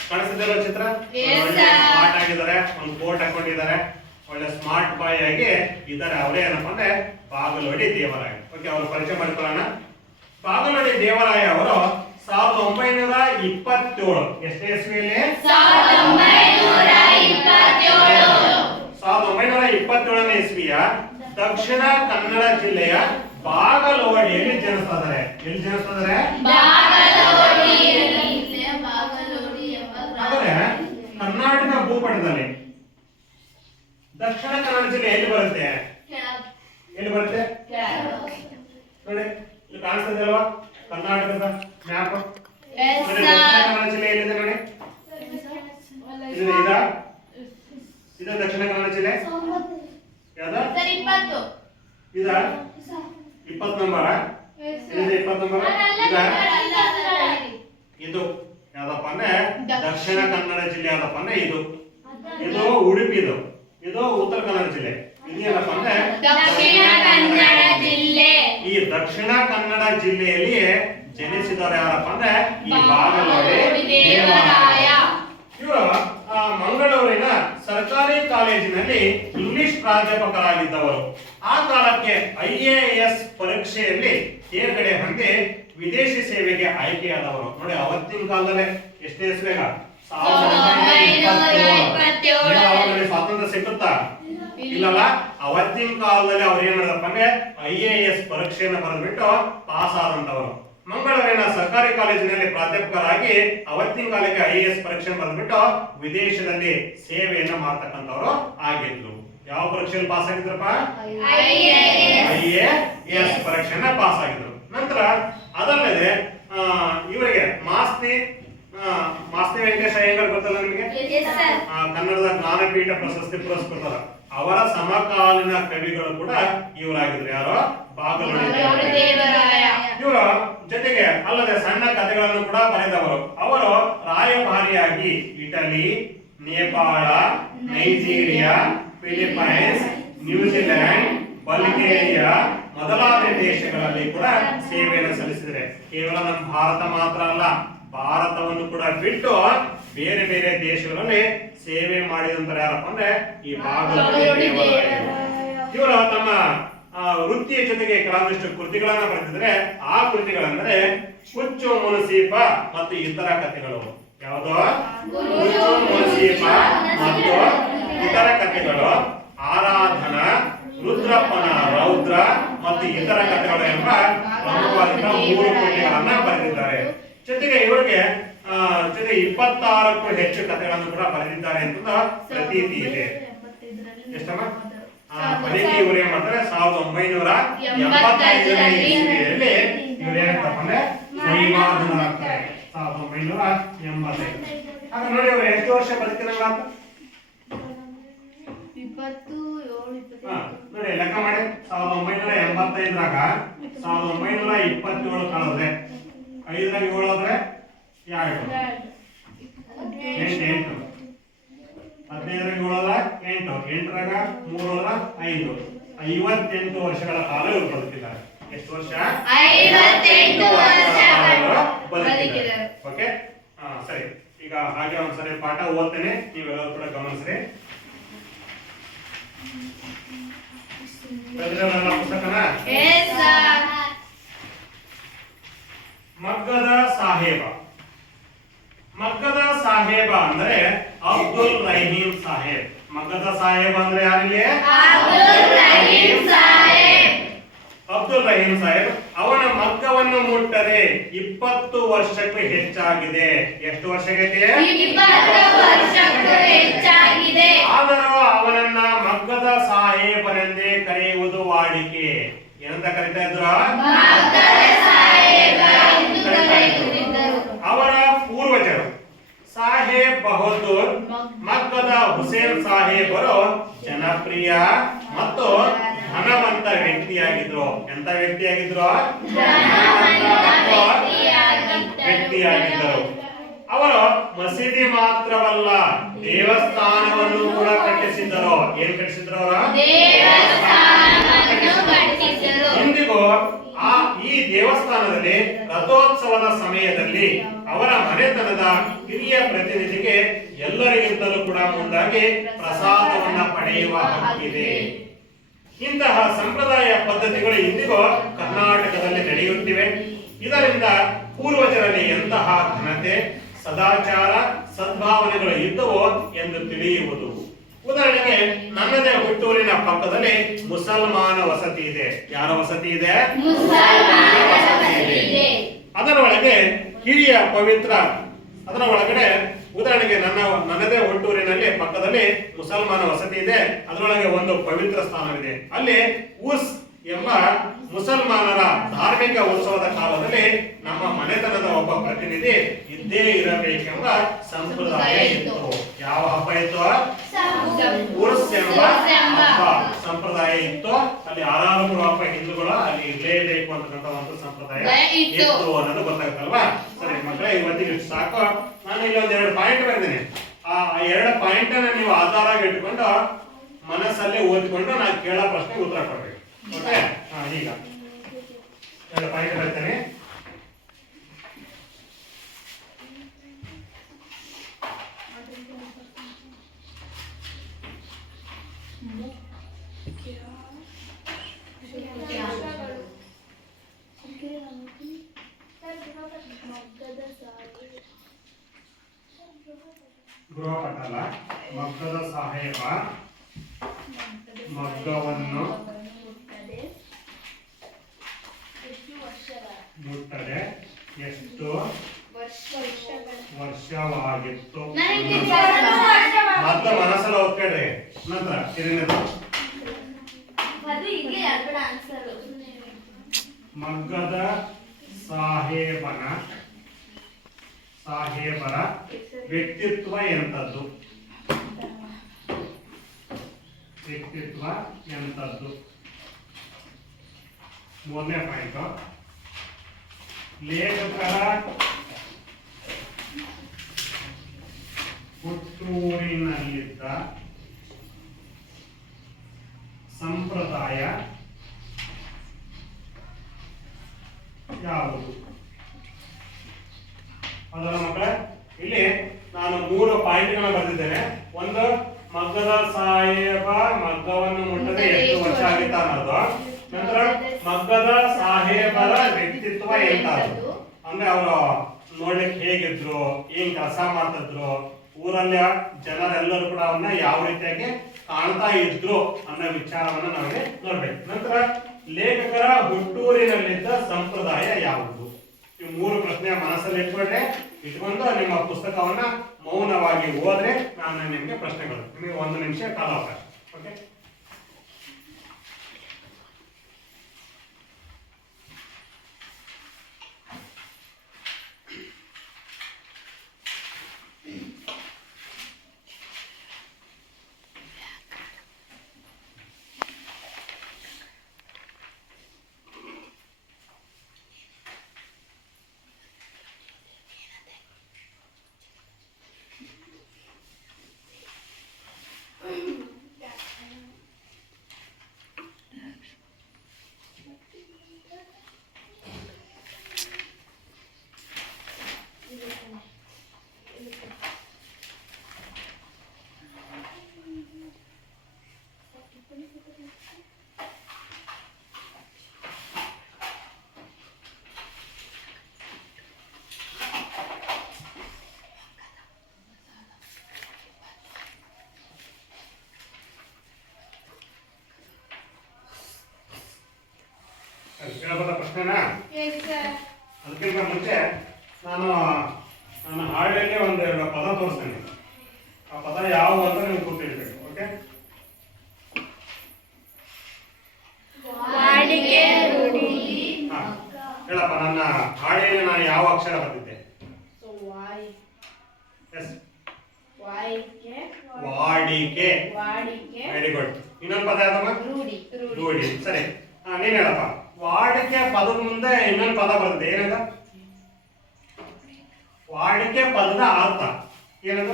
ಕಾಣಿಸ್ತಿದೆಯಲ್ಲ ಚಿತ್ರ? ಸ್ಮಾರ್ಟ್ ಆಗಿದ್ದಾರೆ, ಒಂದು ಕೋಟ್ ಹಾಕೊಂಡಿದ್ದಾರೆ, ಒಳ್ಳೆ ಸ್ಮಾರ್ಟ್ ಬಾಯ್ ಆಗಿ ಇದ್ದಾರೆ. ಅವರೇ ಏನಪ್ಪಾ ಅಂದ್ರೆ ಬಾಗಲೋಡಿ ದೇವರಾಯ. ಓಕೆ, ಅವ್ರ ಪರಿಚಯ ಮಾಡ್ಕೊಳ್ಳೋಣ. ಬಾಗಲೋಡಿ ದೇವರಾಯ ಅವರು 1927 ಎಷ್ಟೇ ಇಸ್ವಿಯಲ್ಲಿ? 1927ನೇ ಇಸ್ವಿಯ ದಕ್ಷಿಣ ಕನ್ನಡ ಜಿಲ್ಲೆಯ ಬಾಗಲೋಡಿಯಲ್ಲಿ ಜನಿಸ್ತಾರೆ. ಎಲ್ಲಿ ಜನಿಸ್ತಾರೆ? ಕರ್ನಾಟಕ ಭೂಪಟದಲ್ಲಿ ದಕ್ಷಿಣ ಕನ್ನಡ ಜಿಲ್ಲೆ ಎಲ್ಲಿ ಬರುತ್ತೆ? ಎಲ್ಲಿ ಬರುತ್ತೆ ನೋಡಿ, ಇಲ್ಲಿ ಕಾಣಿಸ್ತದೆ ಅಲ್ವಾ ಕರ್ನಾಟಕದ ಮ್ಯಾಪ್. ದಕ್ಷಿಣ ಕನ್ನಡ ಜಿಲ್ಲೆ ಎಲ್ಲಿದೆ ನೋಡಿ, ಇದು ದಕ್ಷಿಣ ಕನ್ನಡ ಜಿಲ್ಲೆ. ಯಾವ್ದ? 20 ನಂಬರ. ಇದು 20 ನಂಬರ. ಇದು ಯಾವ್ದಪ್ಪ ಅಂದ್ರೆ ದಕ್ಷಿಣ ಕನ್ನಡ ಜಿಲ್ಲೆ. ಯಾವ್ದಪ್ಪ ಅಂದ್ರೆ ಇದು ಉಡುಪಿ. ಇದು ಉತ್ತರ ಕನ್ನಡ ಜಿಲ್ಲೆ. ಇದೇನಪ್ಪ ಅಂದ್ರೆ ದಕ್ಷಿಣ ಕನ್ನಡ ಜಿಲ್ಲೆ. ಈ ದಕ್ಷಿಣ ಕನ್ನಡ ಜಿಲ್ಲೆಯಲ್ಲಿ ಜನಿಸಿದವರು ಯಾರಪ್ಪ ಅಂದ್ರೆ ಈ ಬಾಗಲೋಡಿ ದೇವರಾಯ. ಇವರು ಮಂಗಳೂರಿನ ಸರ್ಕಾರಿ ಕಾಲೇಜಿನಲ್ಲಿ ಇಂಗ್ಲಿಷ್ ಪ್ರಾಧ್ಯಾಪಕರಾಗಿದ್ದವರು. ಆ ಕಾಲಕ್ಕೆ IAS ಪರೀಕ್ಷೆಯಲ್ಲಿ ತೇರ್ಗಡೆ ಹೊಂದಿ ವಿದೇಶಿ ಸೇವೆಗೆ ಆಯ್ಕೆಯಾದವರು. ನೋಡಿ, ಅವತ್ತಿನ ಕಾಲದಲ್ಲೇ ಎಷ್ಟೇ ಇಸ್ವೇಗ 1927 ಸ್ವಾತಂತ್ರ್ಯ ಸಿಕ್ಕುತ್ತಾ? ಇಲ್ಲಲ್ಲ. ಅವತ್ತಿನ ಕಾಲದಲ್ಲಿ ಅವ್ರು ಏನ್ ಮಾಡಿದಪ್ಪ ಅಂದ್ರೆ IAS ಪರೀಕ್ಷೆಯನ್ನು ಬರೆದ್ಬಿಟ್ಟು ಪಾಸ್ ಆದಂತವರು. ಮಂಗಳೂರಿನ ಸರ್ಕಾರಿ ಕಾಲೇಜಿನಲ್ಲಿ ಪ್ರಾಧ್ಯಾಪಕರಾಗಿ ಅವತ್ತಿನ ಕಾಲಕ್ಕೆ IAS ಪರೀಕ್ಷೆ ಬರೆದ್ಬಿಟ್ಟು ವಿದೇಶದಲ್ಲಿ ಸೇವೆಯನ್ನ ಮಾಡ್ತಕ್ಕಂಥವ್ರು ಆಗಿದ್ರು. ಯಾವ ಪರೀಕ್ಷೆಯಲ್ಲಿ ಪಾಸ್ ಆಗಿದ್ರಪ್ಪ? IAS ಪರೀಕ್ಷೆಯನ್ನ ಪಾಸ್ ಆಗಿದ್ರು. ನಂತರ ಅದಲ್ಲದೆ ಇವರಿಗೆ ಮಾಸ್ತಿ ವೆಂಕಟೇಶ ಅಯ್ಯಂಗಾರ್ ಗೊತ್ತಲ್ಲ ನಿಮಗೆ? ಕನ್ನಡದ ಜ್ಞಾನಪೀಠ ಪ್ರಶಸ್ತಿ ಪುರಸ್ಕೃತರ. ಅವರ ಸಮಕಾಲೀನ ಕವಿಗಳು ಕೂಡ ಇವರಾಗಿದ್ರು. ಯಾರು? ಬಾಗಲೋಡಿ ದೇವರಾಯ. ಇವರ ಜೊತೆಗೆ ಅಲ್ಲದೆ ಸಣ್ಣ ಕಥೆಗಳನ್ನು ಕೂಡ ಬರೆದವರು. ಅವರು ರಾಯಭಾರಿಯಾಗಿ Italy, Nepal, Nigeria, Philippines, New Zealand, Bulgaria ಮೊದಲಾದ ದೇಶಗಳಲ್ಲಿ ಕೂಡ ಸೇವೆಯನ್ನು ಸಲ್ಲಿಸಿದರೆ. ಕೇವಲ ನಮ್ಮ ಭಾರತ ಮಾತ್ರ ಅಲ್ಲ, ಭಾರತವನ್ನು ಕೂಡ ಬಿಟ್ಟು ಬೇರೆ ಬೇರೆ ದೇಶಗಳಲ್ಲಿ ಸೇವೆ ಮಾಡಿದಂತರ ಯಾರಪ್ಪ ಅಂದ್ರೆ ಈ ಬಾಗಲೋಡಿ ದೇವರಾಯ. ಇವರು ತಮ್ಮ ವೃತ್ತಿಯ ಜೊತೆಗೆ ಕೆಲವೊಂದಿಷ್ಟು ಕೃತಿಗಳನ್ನ ಬರೆದಿದ್ರೆ ಆ ಕೃತಿಗಳಂದ್ರೆ ಹುಚ್ಚು ಮುನಸೀಪ ಮತ್ತು ಇತರ ಕಥೆಗಳು. ಯಾವುದು? ಹುಚ್ಚು ಮುನಸೀಪ ಮತ್ತು ಇತರ ಕಥೆಗಳು, ಆರಾಧನಾ, ರುದ್ರಪ್ಪನ ರೌದ್ರ ಮತ್ತು ಇತರ ಕಥೆಗಳು ಎಂಬ ಪ್ರಮುಖವಾದ 3 ಕೃತಿಗಳನ್ನ ಬರೆದಿದ್ದಾರೆ. ಜೊತೆಗೆ ಇವರಿಗೆ 26ಕ್ಕೂ ಹೆಚ್ಚು ಕಥೆಗಳನ್ನು ಕೂಡ ಬರೆದಿದ್ದಾರೆ ಅಂತ ಪ್ರತೀತಿ ಇದೆ. ಎಷ್ಟಮ್ಮ? ಪನಿಕಿ ಇವರು ಏನ್ ಮಾಡ್ತಾರೆ 1985ನೇ ಇಸ್ವಿಯಲ್ಲಿ ಇವ್ರು ಏನಾಗ್ತಪ್ಪ ಅಂದ್ರೆ ಸೈವಾಧನರಾಗ್ತಾರೆ 1985. ಆಗ ನೋಡಿ ಅವ್ರು ಎಷ್ಟು ವರ್ಷ ಬದುಕಿದಂಗ ನೋಡಿ ಲೆಕ್ಕ ಮಾಡಿ 1985ರಾಗ 1927 ಕಳೆದ್ರೆ 5ರಾಗ 7 ಆದ್ರೆ 2 8 15ರಾಗ 7 ಆದ್ರೆ 8 8ರಾಗ 3 ಆದ್ರೆ 5 58 ವರ್ಷಗಳ ಕಾಲ ಇವರು ಬದುಕಿದ್ದಾರೆ. ಎಷ್ಟು ವರ್ಷ? 58 ವರ್ಷಗಳು ಬದುಕಿದ್ದಾರೆ. ಓಕೆ, ಸರಿ. ಈಗ ಹಾಗೆ ಒಂದ್ಸರಿ ಪಾಠ ಓದ್ತೇನೆ, ನೀವೆಲ್ಲರೂ ಕೂಡ ಗಮನಿಸ್ರಿ. ಪುಸ್ತಕನ ಮಗ್ಗದ ಸಾಹೇಬ. ಮಗ್ಗದ ಸಾಹೇಬ ಅಂದ್ರೆ ಅಬ್ದುಲ್ ರಹೀಂ ಸಾಹೇಬ್. ಮಗ್ಗದ ಸಾಹೇಬ ಅಂದ್ರೆ ಯಾರಿಗೆ? ಅಬ್ದುಲ್ ರಹೀಂ ಸಾಹೇಬ್. ಅವನ ಮಗ್ಗವನ್ನು ಮುಟ್ಟರೆ 20 ವರ್ಷಕ್ಕೂ ಹೆಚ್ಚಾಗಿದೆ. ಎಷ್ಟು ವರ್ಷಕ್ಕೆ? 20 ವರ್ಷಕ್ಕೂ ಹೆಚ್ಚಾಗಿದೆ. ಆದರೂ ಅವನನ್ನ ಮಗ್ಗದ ಸಾಹೇಬನೆಂದೇ ಕರೆಯುವುದು ವಾಡಿಕೆ. ಏನಂತ ಕರೀತಾ ಇದ್ರು? ಅವರ ಪೂರ್ವಜರು ಸಾಹೇಬ್ ಬಹದ್ದೂರ್, ಮಗ್ಗದ ಹುಸೇನ್ ಸಾಹೇಬರು ಜನಪ್ರಿಯ ಮತ್ತು ಧನವಂತ ವ್ಯಕ್ತಿಯಾಗಿದ್ರು. ಎಂತ ವ್ಯಕ್ತಿಯಾಗಿದ್ರು? ವ್ಯಕ್ತಿಯಾಗಿದ್ದರು. ಅವರು ಮಸೀದಿ ಮಾತ್ರವಲ್ಲ, ದೇವಸ್ಥಾನವನ್ನು ಕೂಡ ಕಟ್ಟಿಸಿದ್ದರು. ಏನ್ ಕಟ್ಟಿಸಿದ್ರು? ಅವರು ಇಂದಿಗೂ ಈ ದೇವಸ್ಥಾನದಲ್ಲಿ ರಥೋತ್ಸವದ ಸಮಯದಲ್ಲಿ ಅವರ ಮನೆತನದ ಹಿರಿಯ ಪ್ರತಿನಿಧಿಗೆ ಎಲ್ಲರಿಗಿಂತಲೂ ಕೂಡ ಮುಂದಾಗಿ ಪ್ರಸಾದವನ್ನ ಪಡೆಯುವ ಹಕ್ಕಿದೆ. ಇಂತಹ ಸಂಪ್ರದಾಯ ಪದ್ಧತಿಗಳು ಇಂದಿಗೂ ಕರ್ನಾಟಕದಲ್ಲಿ ನಡೆಯುತ್ತಿವೆ. ಇದರಿಂದ ಪೂರ್ವಜರಲ್ಲಿ ಎಂತಹ ಘನತೆ, ಸದಾಚಾರ, ಸದ್ಭಾವನೆಗಳು ಇದ್ದವು ಎಂದು ತಿಳಿಯುವುದು. ಉದಾಹರಣೆಗೆ ನನ್ನದೇ ಹುಟ್ಟೂರಿನ ಪಕ್ಕದಲ್ಲಿ ಮುಸಲ್ಮಾನ ವಸತಿ ಇದೆ. ಯಾರ ವಸತಿ ಇದೆ? ಅದರೊಳಗೆ ಹಿರಿಯ ಪವಿತ್ರ, ಅದರ ಒಳಗಡೆ ಉದಾಹರಣೆಗೆ ನನ್ನದೇ ಹುಟ್ಟೂರಿನಲ್ಲಿ ಪಕ್ಕದಲ್ಲಿ ಮುಸಲ್ಮಾನ ವಸತಿ ಇದೆ. ಅದರೊಳಗೆ ಒಂದು ಪವಿತ್ರ ಸ್ಥಾನವಿದೆ. ಅಲ್ಲಿ ಉಸ್ ಎಂಬ ಮುಸಲ್ಮಾನರ ಧಾರ್ಮಿಕ ಉತ್ಸವದ ಕಾಲದಲ್ಲಿ ನಮ್ಮ ಮನೆತನದ ಒಬ್ಬ ಪ್ರತಿನಿಧಿ ಇದ್ದೇ ಇರಬೇಕೆಂಬ ಸಂಪ್ರದಾಯ ಇತ್ತು. ಯಾವ ಹಬ್ಬ ಇತ್ತು? ಉರ್ಸ್ ಎಂಬ ಹಬ್ಬ ಸಂಪ್ರದಾಯ ಇತ್ತು. ಅಲ್ಲಿ 6 ಹಬ್ಬ ಹಿಂದೂಗಳು ಅಲ್ಲಿ ಇರಲೇಬೇಕು ಅಂತಕ್ಕಂಥ ಒಂದು ಸಂಪ್ರದಾಯ ಇತ್ತು ಅನ್ನೋದು ಗೊತ್ತಾಗುತ್ತಲ್ವಾ? ಸರಿ ಮಕ್ಕಳೇ, ಇವತ್ತಿಗೆ ಇಷ್ಟು ಸಾಕು. ನಾನು ಇಲ್ಲಿ ಒಂದ್ 2 ಪಾಯಿಂಟ್ ಬರೆದಿನಿ. ಆ 2 ಪಾಯಿಂಟ್ ಅನ್ನ ನೀವು ಆಧಾರ ಇಟ್ಕೊಂಡು ಮನಸ್ಸಲ್ಲಿ ಓದಿಕೊಂಡು ನಾನು ಕೇಳೋ ಪ್ರಶ್ನೆಗೆ ಉತ್ತರ ಕೊಡ್ಬೇಕು. ಓಕೆ, ಈಗ 2 ಪಾಯಿಂಟ್ ಬರ್ತೇನೆ. ಗೃಹಪಟಲ. ಮಗ್ಗದ ಸಾಹೇಬ ಮಗ್ಗವನ್ನು ಮುಟ್ಟದೆ ಎಷ್ಟು ವರ್ಷವಾಗಿತ್ತು? ಮತ್ತೆ ಮನಸ್ಸಲ್ಲಿ ಓದ್ಕೊಳ್ರಿ. ನಂತರ ಮಗ್ಗದ ಸಾಹೇಬರ ವ್ಯಕ್ತಿತ್ವ ಎಂತದ್ದು? ವ್ಯಕ್ತಿತ್ವ ಎಂತದ್ದು? 3ನೇ ಪಾಯಿಂಟ್. ಲೇಖಕರ ಹುಟ್ಟೂರಿನಲ್ಲಿದ್ದ ಸಂಪ್ರದಾಯ ಯಾವುದು? ಅದರ ಮಕ್ಕಳ ಇಲ್ಲಿ ನಾನು 3 ಪಾಯಿಂಟ್ಗಳನ್ನ ಬರೆದಿದ್ದೇನೆ. ಒಂದು, ಮಗ್ಗದ ಸಾಹೇಬ ಮಗ್ಗವನ್ನು ಮುಟ್ಟದೆ ಎಷ್ಟು ವರ್ಷ ಆಗಿತ್ತ ಅನ್ನೋದು. ನಂತರ ಮಗ್ಗದ ಸಾಹೇಬರ ವ್ಯಕ್ತಿತ್ವ ಎಂತಾದ್ರು, ಅಂದ್ರೆ ಅವರು ನೋಡ್ಲಿಕ್ಕೆ ಹೇಗಿದ್ರು, ಏನ್ ಕೆಲಸ ಮಾಡ್ತಿದ್ರು, ಊರಲ್ಲಿ ಜನರೆಲ್ಲರೂ ಕೂಡ ಅವನ್ನ ಯಾವ ರೀತಿಯಾಗಿ ಕಾಣ್ತಾ ಇದ್ರು ಅನ್ನೋ ವಿಚಾರವನ್ನ ನಾವೇ ನೋಡ್ಬೇಕು. ನಂತರ ಲೇಖಕರ ಹುಟ್ಟೂರಿನಲ್ಲಿದ್ದ ಸಂಪ್ರದಾಯ ಯಾವುದು? ಈ 3 ಪ್ರಶ್ನೆ ಮನಸ್ಸಲ್ಲಿ ಇಟ್ಕೊಂಡು ನಿಮ್ಮ ಪುಸ್ತಕವನ್ನ ಮೌನವಾಗಿ ಓದ್ರೆ ನಾನು ನಿಮಗೆ ಪ್ರಶ್ನೆಗಳು. ನಿಮಗೆ 1 ನಿಮಿಷ ಕಾಲಾವಕಾಶ. ಓಕೆ. ಅದು ಕೇಳಬಹುದ ಪ್ರಶ್ನೆನಾ? ಅದಕ್ಕಿಂತ ಮುಂಚೆ ನಾನು ನನ್ನ ಹಾಡಲ್ಲಿ ಒಂದೆರಡು ಪದ ತೋರಿಸ್ತೇನೆ. ಆ ಪದ ಯಾವ ಅಂತ ನೀವು ಗೊತ್ತಿರಬೇಕು. ಓಕೆ, ವಾಡಿಕೆ ರೂಢಿ ಹಾ ಹೇಳಪ್ಪ. ನನ್ನ ಹಾಡಿನಲ್ಲಿ ನಾನು ಯಾವ ಅಕ್ಷರ ಬರ್ತಿದ್ದೆ? ಎಸ್, ವಾಡಿಕೆ. Very good. ಇನ್ನೊಂದು ಪದ ಯಾವ್ದಮ್ಮ? ರೂಢಿ. ಸರಿ, ನೀನ್ ಹೇಳಪ್ಪ. ವಾಡಿಕೆ ಪದದ ಮುಂದೆ ಇನ್ನೊಂದು ಪದ ಬರ್ತದೆ, ಏನದ? ವಾಡಿಕೆ ಪದದ ಅರ್ಥ ಏನದ?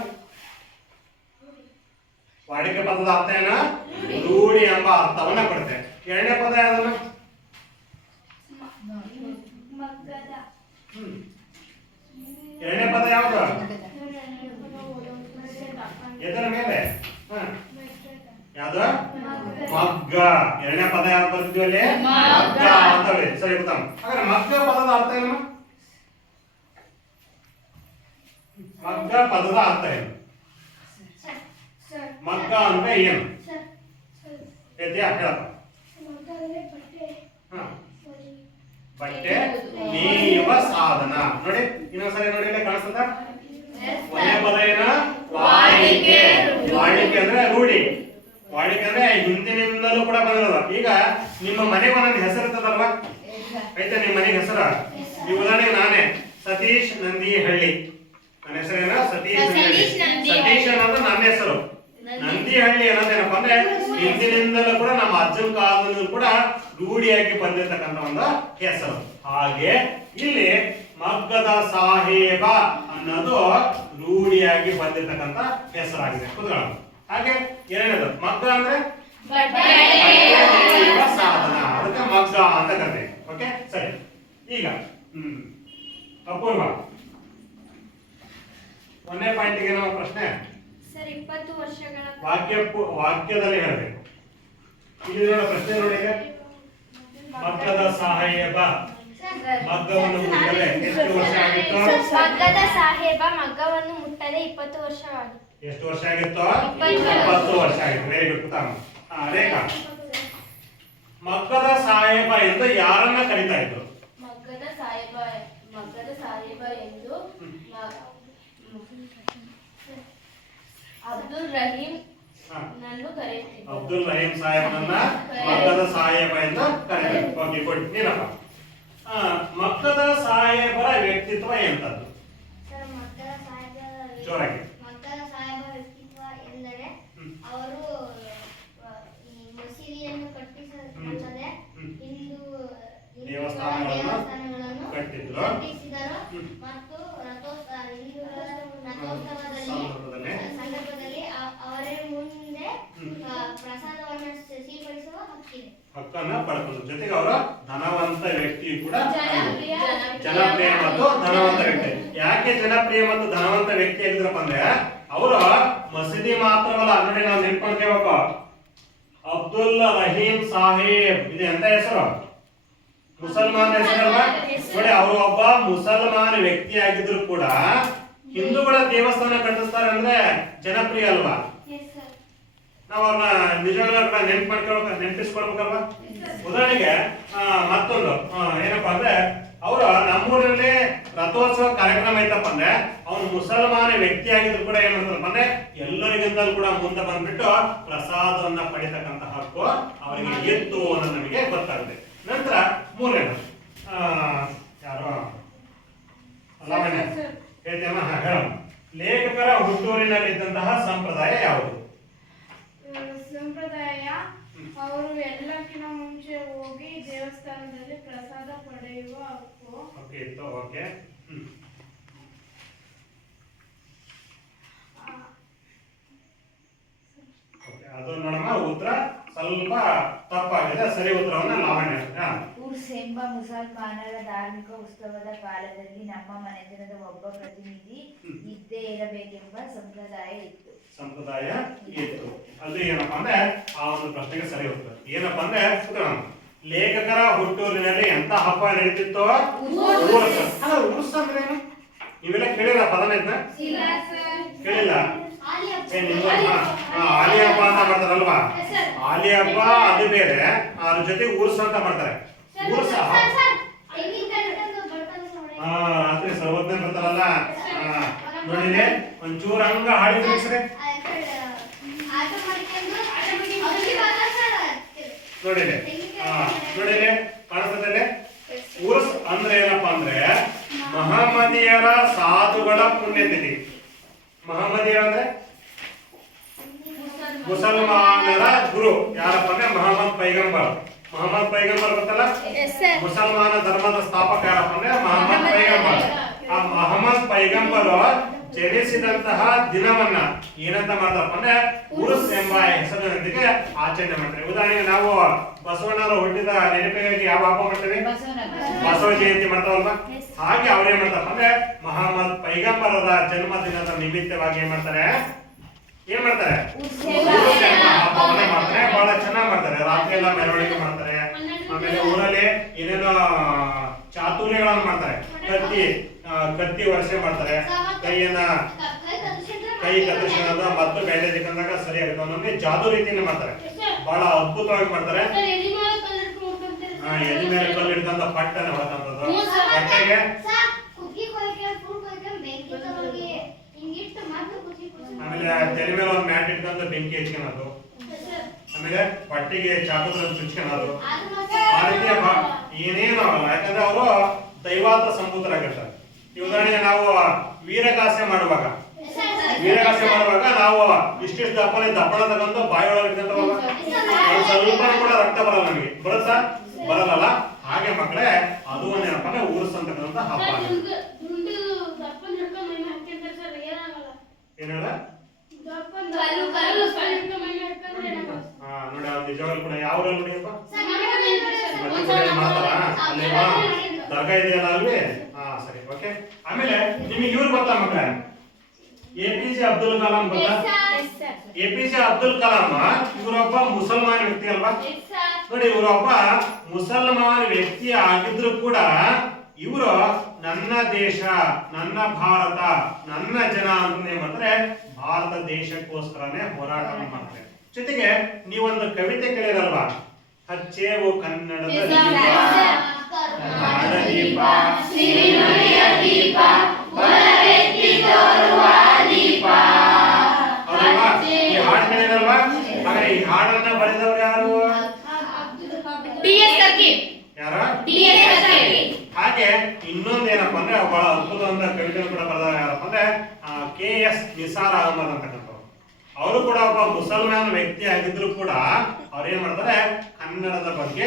ವಾಡಿಕೆ ಪದದ ಅರ್ಥ ಏನ? ರೂಢಿ ಎಂಬ ಅರ್ಥವನ್ನ ಕೊಡುತ್ತೆ. ಎರಡನೇ ಪದ ಯಾವ್ದನ್ನ? ಎರಡನೇ ಪದ ಯಾವ್ದು? ಎದರ ಮೇಲೆ? ಯಾವ್ದು? ಮಗ್ಗ. ಎರಡನೇ ಪದ ಯಾವ್ದು ಬರ್ತಿದ್ವಿ ಅಲ್ಲಿ? ಮಗ್ಗ ಅಂತ ಹೇಳಿ. ಸರಿ, ಗೊತ್ತಾಮ. ಹಾಗಾದ್ರೆ ಮಗ್ಗ ಪದದ ಅರ್ಥ ಏನು? ಮಗ್ಗ ಪದದ ಅರ್ಥ ಏನು? ಮಗ್ಗ ಅಂದ್ರೆ ಏನು? ಹೇಳ್ತೀಯಾ? ಹೇಳಪ್ಪ. ಬಟ್ಟೆ ನೇಯುವ ಸಾಧನ. ನೋಡಿ, ಇನ್ನೊಂದ್ಸರಿ ನೋಡಿ, ಇಲ್ಲಿ ಕಾಣಿಸ್ತದ? ಒಂದೇ ಪದ ಏನ? ವಾಡಿಕೆ. ವಾಡಿಕೆ ಅಂದ್ರೆ ರೂಢಿ. ವಾಡಿಕೆ ಅಂದ್ರೆ ಹಿಂದಿನಿಂದಲೂ ಕೂಡ ಬಂದಿರೋದು. ಈಗ ನಿಮ್ಮ ಮನೆಗೆ ಒಂದೊಂದು ಹೆಸರು ಇರ್ತದಲ್ವಾ? ಆಯ್ತಾ? ನಿಮ್ಮ ಮನೆಗೆ ಹೆಸರು ಈ ಉದಾಹರಣೆಗೆ ನಾನೇ ಸತೀಶ್ ನಂದಿಹಳ್ಳಿ. ನನ್ನ ಹೆಸರೇನ? ಸತೀಶ್ ನಂದಿ. ಸತೀಶ್ ಅನ್ನೋದು ನನ್ನ ಹೆಸರು. ನಂದಿಹಳ್ಳಿ ಅನ್ನೋದೇನಪ್ಪ ಅಂದ್ರೆ ಹಿಂದಿನಿಂದಲೂ ಕೂಡ ನಮ್ಮ ಅಜ್ಜನ ಕಾಲದಲ್ಲೂ ಕೂಡ ರೂಢಿಯಾಗಿ ಬಂದಿರತಕ್ಕಂತ ಒಂದು ಹೆಸರು. ಹಾಗೆ ಇಲ್ಲಿ ಮಗ್ಗದ ಸಾಹೇಬ ಅನ್ನೋದು ರೂಢಿಯಾಗಿ ಬಂದಿರತಕ್ಕಂತ ಹೆಸರಾಗಿದೆ. ಕುತ್ಕೊಳ್ಳೋಣ. ಹಾಗೆ ಎರಡನೇದು ಮಗ್ಗ ಅಂದ್ರೆ ಸಾಧನ, ಅದಕ್ಕೆ ಮಗ್ಗ ಅಂತ ಕರೀತೀವಿ. ಓಕೆ, ಸರಿ. ಈಗ ಅಪೂರ್ವ, ಒಂದನೇ ಪಾಯಿಂಟ್ಗೆ ನಮ್ಮ ಪ್ರಶ್ನೆ ಸರ್ 20 ವರ್ಷಗಳ ವಾಕ್ಯದಲ್ಲಿ ಹೇಳಬೇಕು. ಇಲ್ಲಿ ನೋಡ ಪ್ರಶ್ನೆ ನೋಡಿ. ಮಗ್ಗದ ಸಾಹೇಬ ಮಗ್ಗವನ್ನು ಮುಟ್ಟದೆ ಎಷ್ಟು ವರ್ಷ ಆಗಿತ್ತು? ಮಗ್ಗದ ಸಾಹೇಬ ಮಗ್ಗವನ್ನು ಮುಟ್ಟದೆ 20 ವರ್ಷವಾಗಿತ್ತು. ಎಷ್ಟು ವರ್ಷ ಆಗಿತ್ತು? 20 ವರ್ಷ ಆಗಿತ್ತು. Very good. ರೇಖಾ, ಮಗ್ಗದ ಸಾಹೇಬ ಎಂದು ಯಾರನ್ನ ಕರೀತಾ ಇದ್ರು? ಮಗ್ಗದ ಸಾಹೇಬ ಎಂದು ಅಬ್ದುಲ್ ರಹೀಂ ನನ್ನು ಕರೆಯುತ್ತಿದ್ದರು. ಅಬ್ದುಲ್ ರಹೀಂ ಸಾಹೇಬನನ್ನ ಮಗ್ಗದ ಸಾಹೇಬ ಎಂದು ಕರೀತಾರೆ. Okay, good. ನೀನಪ್ಪ, ಮಗ್ಗದ ಸಾಹೇಬರ ವ್ಯಕ್ತಿತ್ವ ಎಂತದ್ದು? ಜೋರಾಗಿ. ಮಗ್ಗದ ಸಾಹೇಬ ವ್ಯಕ್ತಿತ್ವ ಎಂದರೆ ಅವರು ಮಸೀದಿಯನ್ನು ಕಟ್ಟಿಸದೆ ಹಿಂದೂ ದೇವಸ್ಥಾನಗಳನ್ನು ಕಟ್ಟಿಸಿದರು ಮತ್ತು ಹಿಂದೂಗಳ ರಥೋತ್ಸವದಲ್ಲಿ ಸಂದರ್ಭದಲ್ಲಿ ಅವರೇ ಮುಂದೆ ಪ್ರಸಾದವನ್ನು ಸ್ವೀಕರಿಸುವ ಹಕ್ಕನ್ನ ಪಡ್ಕೊಂಡ್ರು. ಜೊತೆಗೆ ಅವರ ಧನವಂತ ವ್ಯಕ್ತಿಯು ಕೂಡ ಜನಪ್ರಿಯ ಮತ್ತು ಧನವಂತ ವ್ಯಕ್ತಿ. ಯಾಕೆ ಜನಪ್ರಿಯ ಮತ್ತು ಧನವಂತ ವ್ಯಕ್ತಿ ಆಗಿದ್ರಪ್ಪ ಅಂದ್ರೆ ಅವರು ಮಸೀದಿ ಮಾತ್ರವಲ್ಲ, ನೋಡಿ ನಾವು ನೆನ್ಕೊಂಡ್ಕೋಬೇಕು. ಅಬ್ದುಲ್ ರಹೀಂ ಸಾಹೇಬ್ ಇದೆ ಅಂತ ಹೆಸರು, ಮುಸಲ್ಮಾನ್ ಹೆಸರಲ್ವಾ? ನೋಡಿ, ಅವರು ಒಬ್ಬ ಮುಸಲ್ಮಾನ್ ವ್ಯಕ್ತಿ ಆಗಿದ್ರು ಕೂಡ ಹಿಂದೂಗಳ ದೇವಸ್ಥಾನ ಕಟ್ಟಿಸ್ತಾರೆ ಅಂದ್ರೆ ಜನಪ್ರಿಯ ಅಲ್ವಾ? ನಾವು ಅವ್ರನ್ನ ನಿಜವಾಗ್ಲೂ ಕೂಡ ನೆನಪಿಸ್ಕೊಳ್ಬೇಕಲ್ವಾ? ಉದಾಹರಣೆಗೆ ಮತ್ತೊಂದು ಏನಪ್ಪಾ ಅಂದ್ರೆ ಅವರು ನಮ್ಮೂರಲ್ಲಿ ರಥೋತ್ಸವ ಕಾರ್ಯಕ್ರಮ ಐತಪ್ಪ ಅಂದ್ರೆ ಅವ್ನು ಮುಸಲ್ಮಾನ ವ್ಯಕ್ತಿ ಆಗಿದ್ರು ಕೂಡ ಏನ್ ಮಾಡ್ತಾರಪ್ಪ ಅಂದ್ರೆ ಎಲ್ಲರಿಗಿಂತಲೂ ಕೂಡ ಮುಂದೆ ಬಂದ್ಬಿಟ್ಟು ಪ್ರಸಾದವನ್ನ ಪಡಿತಕ್ಕಂತ ಹಕ್ಕು ಅವರಿಗೆ ಇತ್ತು ಅನ್ನೋದು ನಮಗೆ ಗೊತ್ತಾಗುತ್ತೆ. ನಂತರ ಮೂರನೇದು ಯಾರು ಲಾವಣ್ಯ ಹೇಳ್ತೀಯಮ್ಮ? ಹೇಳ. ಲೇಖಕರ ಹುಟ್ಟೂರಿನಲ್ಲಿದ್ದಂತಹ ಸಂಪ್ರದಾಯ ಯಾವುದು? ಸಂಪ್ರದಾಯ ಅವರು ಎಲ್ಲಕ್ಕಿಂತ ಮುಂಚೆ ಹೋಗಿ ದೇವಸ್ಥಾನದಲ್ಲಿ ಪ್ರಸಾದ ಪಡೆಯುವ ಹಕ್ಕು. ಓಕೆ. ಅದು ನೋಡಮ್ಮ, ಉತ್ತರ ಸ್ವಲ್ಪ ತಪ್ಪಾಗಿದೆ. ಸರಿ ಉತ್ತರವನ್ನ ಲಾವಣ್ಯ. ಉರ್ಸ್ ಎಂಬ ಮುಸಲ್ಮಾನರ ಧಾರ್ಮಿಕ ಉತ್ಸವದ ಕಾಲದಲ್ಲಿ ನಮ್ಮ ಮನೆತನದ ಒಬ್ಬ ಪ್ರತಿನಿಧಿ ಇದ್ದೇ ಇರಬೇಕೆಂಬ ಸಂಪ್ರದಾಯ ಇತ್ತು. ಅದು ಏನಪ್ಪಾ ಅಂದ್ರೆ ಆ ಒಂದು ಪ್ರಶ್ನೆಗೆ ಸರಿ ಉತ್ತರ ಏನಪ್ಪಾ ಅಂದ್ರೆ ಲೇಖಕರ ಹುಟ್ಟೂರಿನಲ್ಲಿ ಎಂತ ಹಬ್ಬ ನಡೀತಿತ್ತು? ಉರ್ಸ್ ಅಂದ್ರೆ ಏನು? ನೀವೆಲ್ಲ ಕೇಳಿಲ್ಲ ಪದನ ಇದನ್ನ? ಕೇಳಿಲ್ಲ? ಆಲಿ ಹಬ್ಬ ಅಂತ ಮಾಡ್ತಾರಲ್ವಾ? ಆಲಿ ಹಬ್ಬ ಅದು ಬೇರೆ, ಅದ್ರ ಜೊತೆ ಉರ್ಸ್ ಅಂತ ಮಾಡ್ತಾರೆ. ಉರ್ಸ್ ನೋಡಿ ಕಾಣಿಸ್ತದೆ. ಉರ್ಸ್ ಅಂದ್ರೆ ಏನಪ್ಪಾ ಅಂದ್ರೆ ಮಹಮ್ಮದಿಯರ ಸಾಧುಗಳ ಪುಣ್ಯತಿಥಿ. ಮಹಮ್ಮದಿಯರ ಅಂದ್ರೆ ಮುಸಲ್ಮಾನರ ಗುರು ಯಾರಪ್ಪ ಅಂದ್ರೆ ಮಹಮ್ಮದ್ ಪೈಗಂಬರ್. ಮಹಮ್ಮದ್ ಪೈಗಂಬರ್ ಗೊತ್ತಲ್ಲ, ಮುಸಲ್ಮಾನ ಧರ್ಮದ ಸ್ಥಾಪಕ ಯಾರಪ್ಪ ಅಂದ್ರೆ ಮಹಮ್ಮದ್ ಪೈಗಂಬರ್. ಆ ಮಹಮ್ಮದ್ ಪೈಗಂಬರ್ ಜನಿಸಿದಂತಹ ದಿನವನ್ನ ಏನಂತ ಮಾಡ್ತಾರಪ್ಪ ಅಂದ್ರೆ ಉರ್ಸ್ ಎಂಬ ಹೆಸರಿನೊಂದಿಗೆ ಆಚರಣೆ ಮಾಡ್ತಾರೆ. ಉದಾಹರಣೆಗೆ ನಾವು ಬಸವಣ್ಣವರು ಹುಟ್ಟಿದ ನೆನಪಿಗಾಗಿ ಯಾವ ಹಬ್ಬ ಮಾಡ್ತೇವೆ? ಬಸವ ಜಯಂತಿ ಮಾಡ್ತಾವಲ್ವಾ? ಹಾಗೆ ಅವ್ರೇನ್ ಮಾಡ್ತಾರಪ್ಪ ಅಂದ್ರೆ ಮಹಮ್ಮದ್ ಪೈಗಂಬರರ ಜನ್ಮದಿನದ ನಿಮಿತ್ತವಾಗಿ ಏನ್ ಮಾಡ್ತಾರೆ? ಹಬ್ಬವನ್ನ ಮಾಡ್ತಾರೆ. ಬಹಳ ಚೆನ್ನಾಗಿ ಮಾಡ್ತಾರೆ. ರಾತ್ರಿ ಎಲ್ಲ ಮೆರವಣಿಗೆ ಮಾಡ್ತಾರೆ. ಆಮೇಲೆ ಊರಲ್ಲಿ ಏನೇನೋ ಚಾತುರ್ಯಗಳನ್ನು ಮಾಡ್ತಾರೆ. ಕತ್ತಿ ವರ್ಷೆ ಮಾಡ್ತಾರೆ. ಕೈ ಕತ್ತರಿಸಿದ ಮತ್ತು ಬ್ಯಾಂಡೇಜ್ ಇಕ್ಕಂದಾಗ ಸರಿಯಾಗುತ್ತೆ. ನಮಗೆ ಜಾದೂ ರೀತಿಯಲ್ಲಿ ಮಾಡ್ತಾರೆ. ಬಹಳ ಅದ್ಭುತವಾಗಿ ಮಾಡ್ತಾರೆ. ಎದೆ ಮೇಲೆ ಕಲ್ಲು ಹಿಡ್ಕೊಂಡ ಪಟ್ಟನೆ ಹೊರತಂತದ್ದು ಹೊಟ್ಟೆಗೆ ಆಮೇಲೆ ತಲೆ ಮೇಲೆ ಒಂದು ಮ್ಯಾಟ್ ಇಟ್ಕೊಂಡು ಬೆಂಕಿ ಹಚ್ಕೊಳೋದು. ಆಮೇಲೆ ಪಟ್ಟಿಗೆ ಚಾಕುಗಳನ್ನು ಚುಚ್ಕೊಳೋದು. ಆ ರೀತಿಯ ಏನೇನು ಆಗಲ್ಲ. ಯಾಕಂದ್ರೆ ಅವರು ದೈವಾತ್ರ ಸಂಭೂತರಾಗಿರ್ತಾರೆ. ಈ ಉದಾಹರಣೆಗೆ ನಾವು ವೀರಗಾಸೆ ಮಾಡುವಾಗ ನಾವು ಇಷ್ಟಿಷ್ಟು ದಪ್ಪಣ ತಗೊಂಡು ಬಾಯಿಯೊಳಗೆ ಇಟ್ಕೊಂತ ಸ್ವಲ್ಪ ಕೂಡ ರಕ್ತ ಬರಲ್ಲ. ನಮಗೆ ಬರುತ್ತಾ? ಬರಲ್ಲ. ಹಾಗೆ ಮಕ್ಕಳೇ ಅದು ಒಂದೇನಪ್ಪ ಅಂದ್ರೆ ಉರ್ಸ್ ಅಂತಕ್ಕಂಥ ಹಬ್ಬ. ಏನೇಳ ನೋಡಿ ಅವ್ರು ನಿಜವಾಗ್ಲೂ ಕೂಡ ಯಾವ ನೋಡಿಯಪ್ಪ ಮಾಡ್ತಾರ ಅಲ್ಲೇವಾ ದರ್ಗಾ ಇದೆಯಲ್ಲ ಅಲ್ವೇ? ಸರಿ, ಓಕೆ. ಆಮೇಲೆ ನಿಮಗೆ ಇವ್ರು ಗೊತ್ತಾ ಮಕ್ಕಳೇ? APJ ಅಬ್ದುಲ್ ಕಲಾಂ ಗೊತ್ತಾ? APJ ಅಬ್ದುಲ್ ಕಲಾಂ ಇವರೊಬ್ಬ ಮುಸಲ್ಮಾನ ವ್ಯಕ್ತಿ ಅಲ್ವಾ? ನೋಡಿ, ಇವರೊಬ್ಬ ಮುಸಲ್ಮಾನ ವ್ಯಕ್ತಿ ಆಗಿದ್ರು ಕೂಡ ಇವರು ನನ್ನ ದೇಶ, ನನ್ನ ಭಾರತ, ನನ್ನ ಜನ ಅಂತ ಏನ್ ಮಾಡ್ತಾರೆ? ಭಾರತ ದೇಶಕ್ಕೋಸ್ಕರನೇ ಹೋರಾಟ ಮಾಡ್ತಾರೆ. ಜೊತೆಗೆ ನೀವೊಂದು ಕವಿತೆ ಕೇಳಿರಲ್ವಾ? ಹಚ್ಚೇವು ಕನ್ನಡದ ದೀಪ, ಈ ಹಾಡು ಕೇಳಿರಲ್ವಾ? ಹಾಗಾದ್ರೆ ಈ ಹಾಡನ್ನ ಬರೆದವ್ರು ಯಾರು? ಯಾರು? ಹಾಗೆ ಇನ್ನೊಂದೇನಪ್ಪ ಅಂದ್ರೆ ಬಹಳ ಅದ್ಭುತವಾದ ಕವಿತೆ ಕೂಡ ಬರೆದವ್ರು ಯಾರಪ್ಪ ಅಂದ್ರೆ KS ನಿಸಾರ್ ಅಹಮದ್ ಅಂತಕ್ಕಂಥವ್ರು. ಅವರು ಕೂಡ ಒಬ್ಬ ಮುಸಲ್ಮಾನ ವ್ಯಕ್ತಿ ಆಗಿದ್ರು ಕೂಡ ಅವ್ರು ಏನ್ ಮಾಡ್ತಾರೆ? ಕನ್ನಡದ ಬಗ್ಗೆ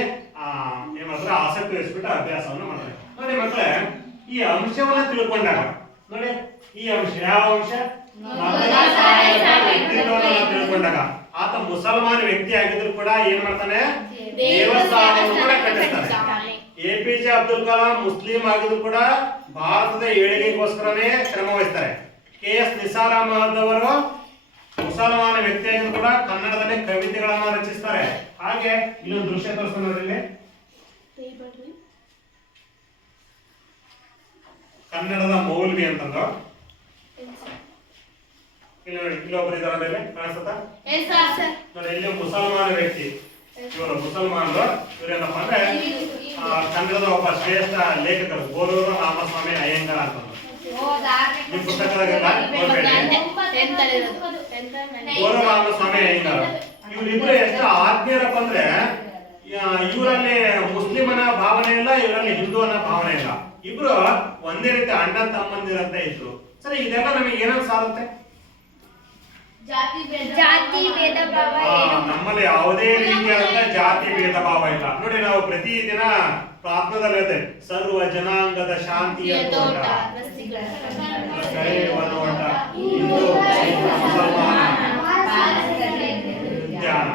ಏನ್ ಮಾಡ್ತಾರೆ? ಆಸಕ್ತಿ ವಹಿಸ್ಬಿಟ್ಟು ಅಭ್ಯಾಸವನ್ನು ಮಾಡ್ತಾರೆ. ನೋಡಿ ಮಕ್ಕಳೇ, ಈ ಅಂಶವನ್ನ ತಿಳ್ಕೊಂಡಾಗ ನೋಡಿ, ಈ ಅಂಶ ಯಾವ ಅಂಶ? ವ್ಯಕ್ತಿತ್ವವನ್ನು ತಿಳ್ಕೊಂಡಾಗ ಆತ ಮುಸಲ್ಮಾನ ವ್ಯಕ್ತಿ ಆಗಿದ್ರು ಕೂಡ ಏನ್ ಮಾಡ್ತಾನೆ? ದೇವಸ್ಥಾನವನ್ನು ಕೂಡ ಕಟ್ಟಿಸ್ತಾನೆ. APJ ಅಬ್ದುಲ್ ಕಲಾಂ ಮುಸ್ಲಿಂ ಆಗಿದ್ರು ಕೂಡ ಭಾರತದ ಏಳಿಗೆಗೋಸ್ಕರನೇ ಶ್ರಮ ವಹಿಸ್ತಾರೆ. KS ನಿಸಾರ್ ಅಹಮದ್ ಅವರು ಮುಸಲ್ಮಾನ ವ್ಯಕ್ತಿಯಾಗಿದ್ರು ಕೂಡ ಕನ್ನಡದಲ್ಲಿ ಕವಿತೆಗಳನ್ನ ರಚಿಸ್ತಾರೆ. ಹಾಗೆ ಇನ್ನೊಂದು ದೃಶ್ಯ ತೋರಿಸ್ತಾರೆ ನೋಡ್ರಿ. ಕನ್ನಡದ ಮೌಲ್ವಿ ಅಂತಂದು ಇಲ್ಲೊಬ್ರು ಇದಾರೆ ಕಾಣಿಸುತ್ತಾ ನೋಡಿ? ಇಲ್ಲಿ ಮುಸಲ್ಮಾನ ವ್ಯಕ್ತಿ ಇವರು ಮುಸಲ್ಮಾನರು. ಇವರೇನಪ್ಪ ಅಂದ್ರೆ ಕನ್ನಡದ ಒಬ್ಬ ಶ್ರೇಷ್ಠ ಲೇಖಕರು ಗೋರೂರು ರಾಮಸ್ವಾಮಿ ಅಯ್ಯಂಗಾರ್ ಅಂತಂದ್ರು. ನಿಮ್ ಪುಸ್ತಕದಾಗೆಲ್ಲ ಗೋರೂರು ರಾಮಸ್ವಾಮಿ ಅಯ್ಯಂಗಾರ್ ಇವರಿಬ್ರು ಎಷ್ಟು ಆತ್ಮೀಯರಪ್ಪ ಅಂದ್ರೆ ಇವರಲ್ಲಿ ಮುಸ್ಲಿಮನ ಭಾವನೆ ಇಲ್ಲ, ಇವರಲ್ಲಿ ಹಿಂದೂ ಅನ್ನೋ ಭಾವನೆ ಇಲ್ಲ. ಇಬ್ರು ಒಂದೇ ರೀತಿ ಅಣ್ಣ ತಮ್ಮಂದಿರಂತ ಇದ್ರು. ಸರಿ, ಇದೆಲ್ಲ ನಮಗೆ ಏನಂತ ಸಾರುತ್ತೆ? ಜಾತಿ ಭೇದ ಭಾವ ನಮ್ಮಲ್ಲಿ ಯಾವುದೇ ರೀತಿಯಾದಂತ ಜಾತಿ ಭೇದ ಭಾವ ಇಲ್ಲ. ನೋಡಿ, ನಾವು ಪ್ರತಿದಿನ ಪ್ರಾರ್ಥನೆದಲ್ಲಿ ಹೇಳ್ತೇವೆ, ಸರ್ವ ಜನಾಂಗದ ಶಾಂತಿಯ ತೋಟ,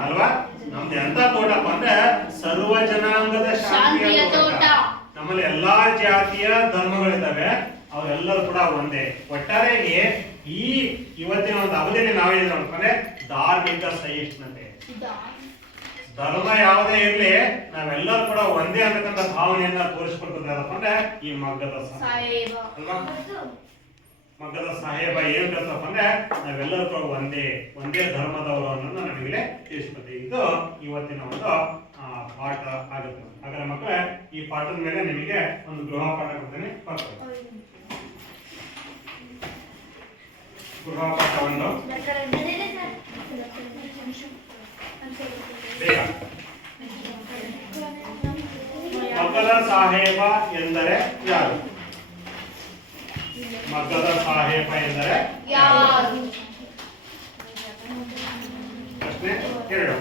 ಅಲ್ವಾ? ನಮ್ದು ಎಂತ ತೋಟಪ್ಪ ಅಂದ್ರೆ ಸರ್ವ ಜನಾಂಗದ ಶಾಂತಿಯ ತೋಟ. ನಮ್ಮಲ್ಲಿ ಎಲ್ಲಾ ಜಾತಿಯ ಧರ್ಮಗಳಿದ್ದಾವೆ, ಅವರೆಲ್ಲರೂ ಕೂಡ ಒಂದೇ. ಒಟ್ಟಾರೆಯಾಗಿ ಇವತ್ತಿನ ಒಂದು ಅವಧಿಯಲ್ಲಿ ನಾವೇನು ನೋಡ್ಕೊಂಡ್ರೆ ಧಾರ್ಮಿಕ ಸಹಿಷ್ಣುತೆ. ಧರ್ಮ ಯಾವುದೇ ಇರ್ಲಿ, ನಾವೆಲ್ಲರೂ ಕೂಡ ಒಂದೇ ಅಂತಕ್ಕಂಥ ಭಾವನೆಯನ್ನ ತೋರಿಸ್ಕೊಳ್ತದಪ್ಪ ಅಂದ್ರೆ ಈ ಮಗ್ಗದ ಸಾಹೇಬ ಅಲ್ವಾ? ಮಗ್ಗದ ಸಾಹೇಬ ಏನ್ ಹೇಳ್ತಪ್ಪ ಅಂದ್ರೆ ನಾವೆಲ್ಲರೂ ಕೂಡ ಒಂದೇ ಧರ್ಮದವರು ಅನ್ನೋದನ್ನ ನಮಗೆ ತಿಳಿಸ್ಕೊಳ್ತೀವಿ. ಇದು ಇವತ್ತಿನ ಒಂದು ಪಾಠ ಆಗುತ್ತೆ. ಹಾಗಾದ್ರೆ ಮಕ್ಕಳೇ, ಈ ಪಾಠದ ಮೇಲೆ ನಿಮಗೆ ಒಂದು ಗೃಹ ಪಾಠ ಕೊಡ್ತೇನೆ. ಗೃಹ ಪಾಠವನ್ನು ಬೇಗ ಮಗ್ಗದ ಸಾಹೇಬ ಎಂದರೆ ಯಾರು? ಮಗ್ಗದ ಸಾಹೇಬ ಎಂದರೆ ಯಾರು? ಪ್ರಶ್ನೆ 2.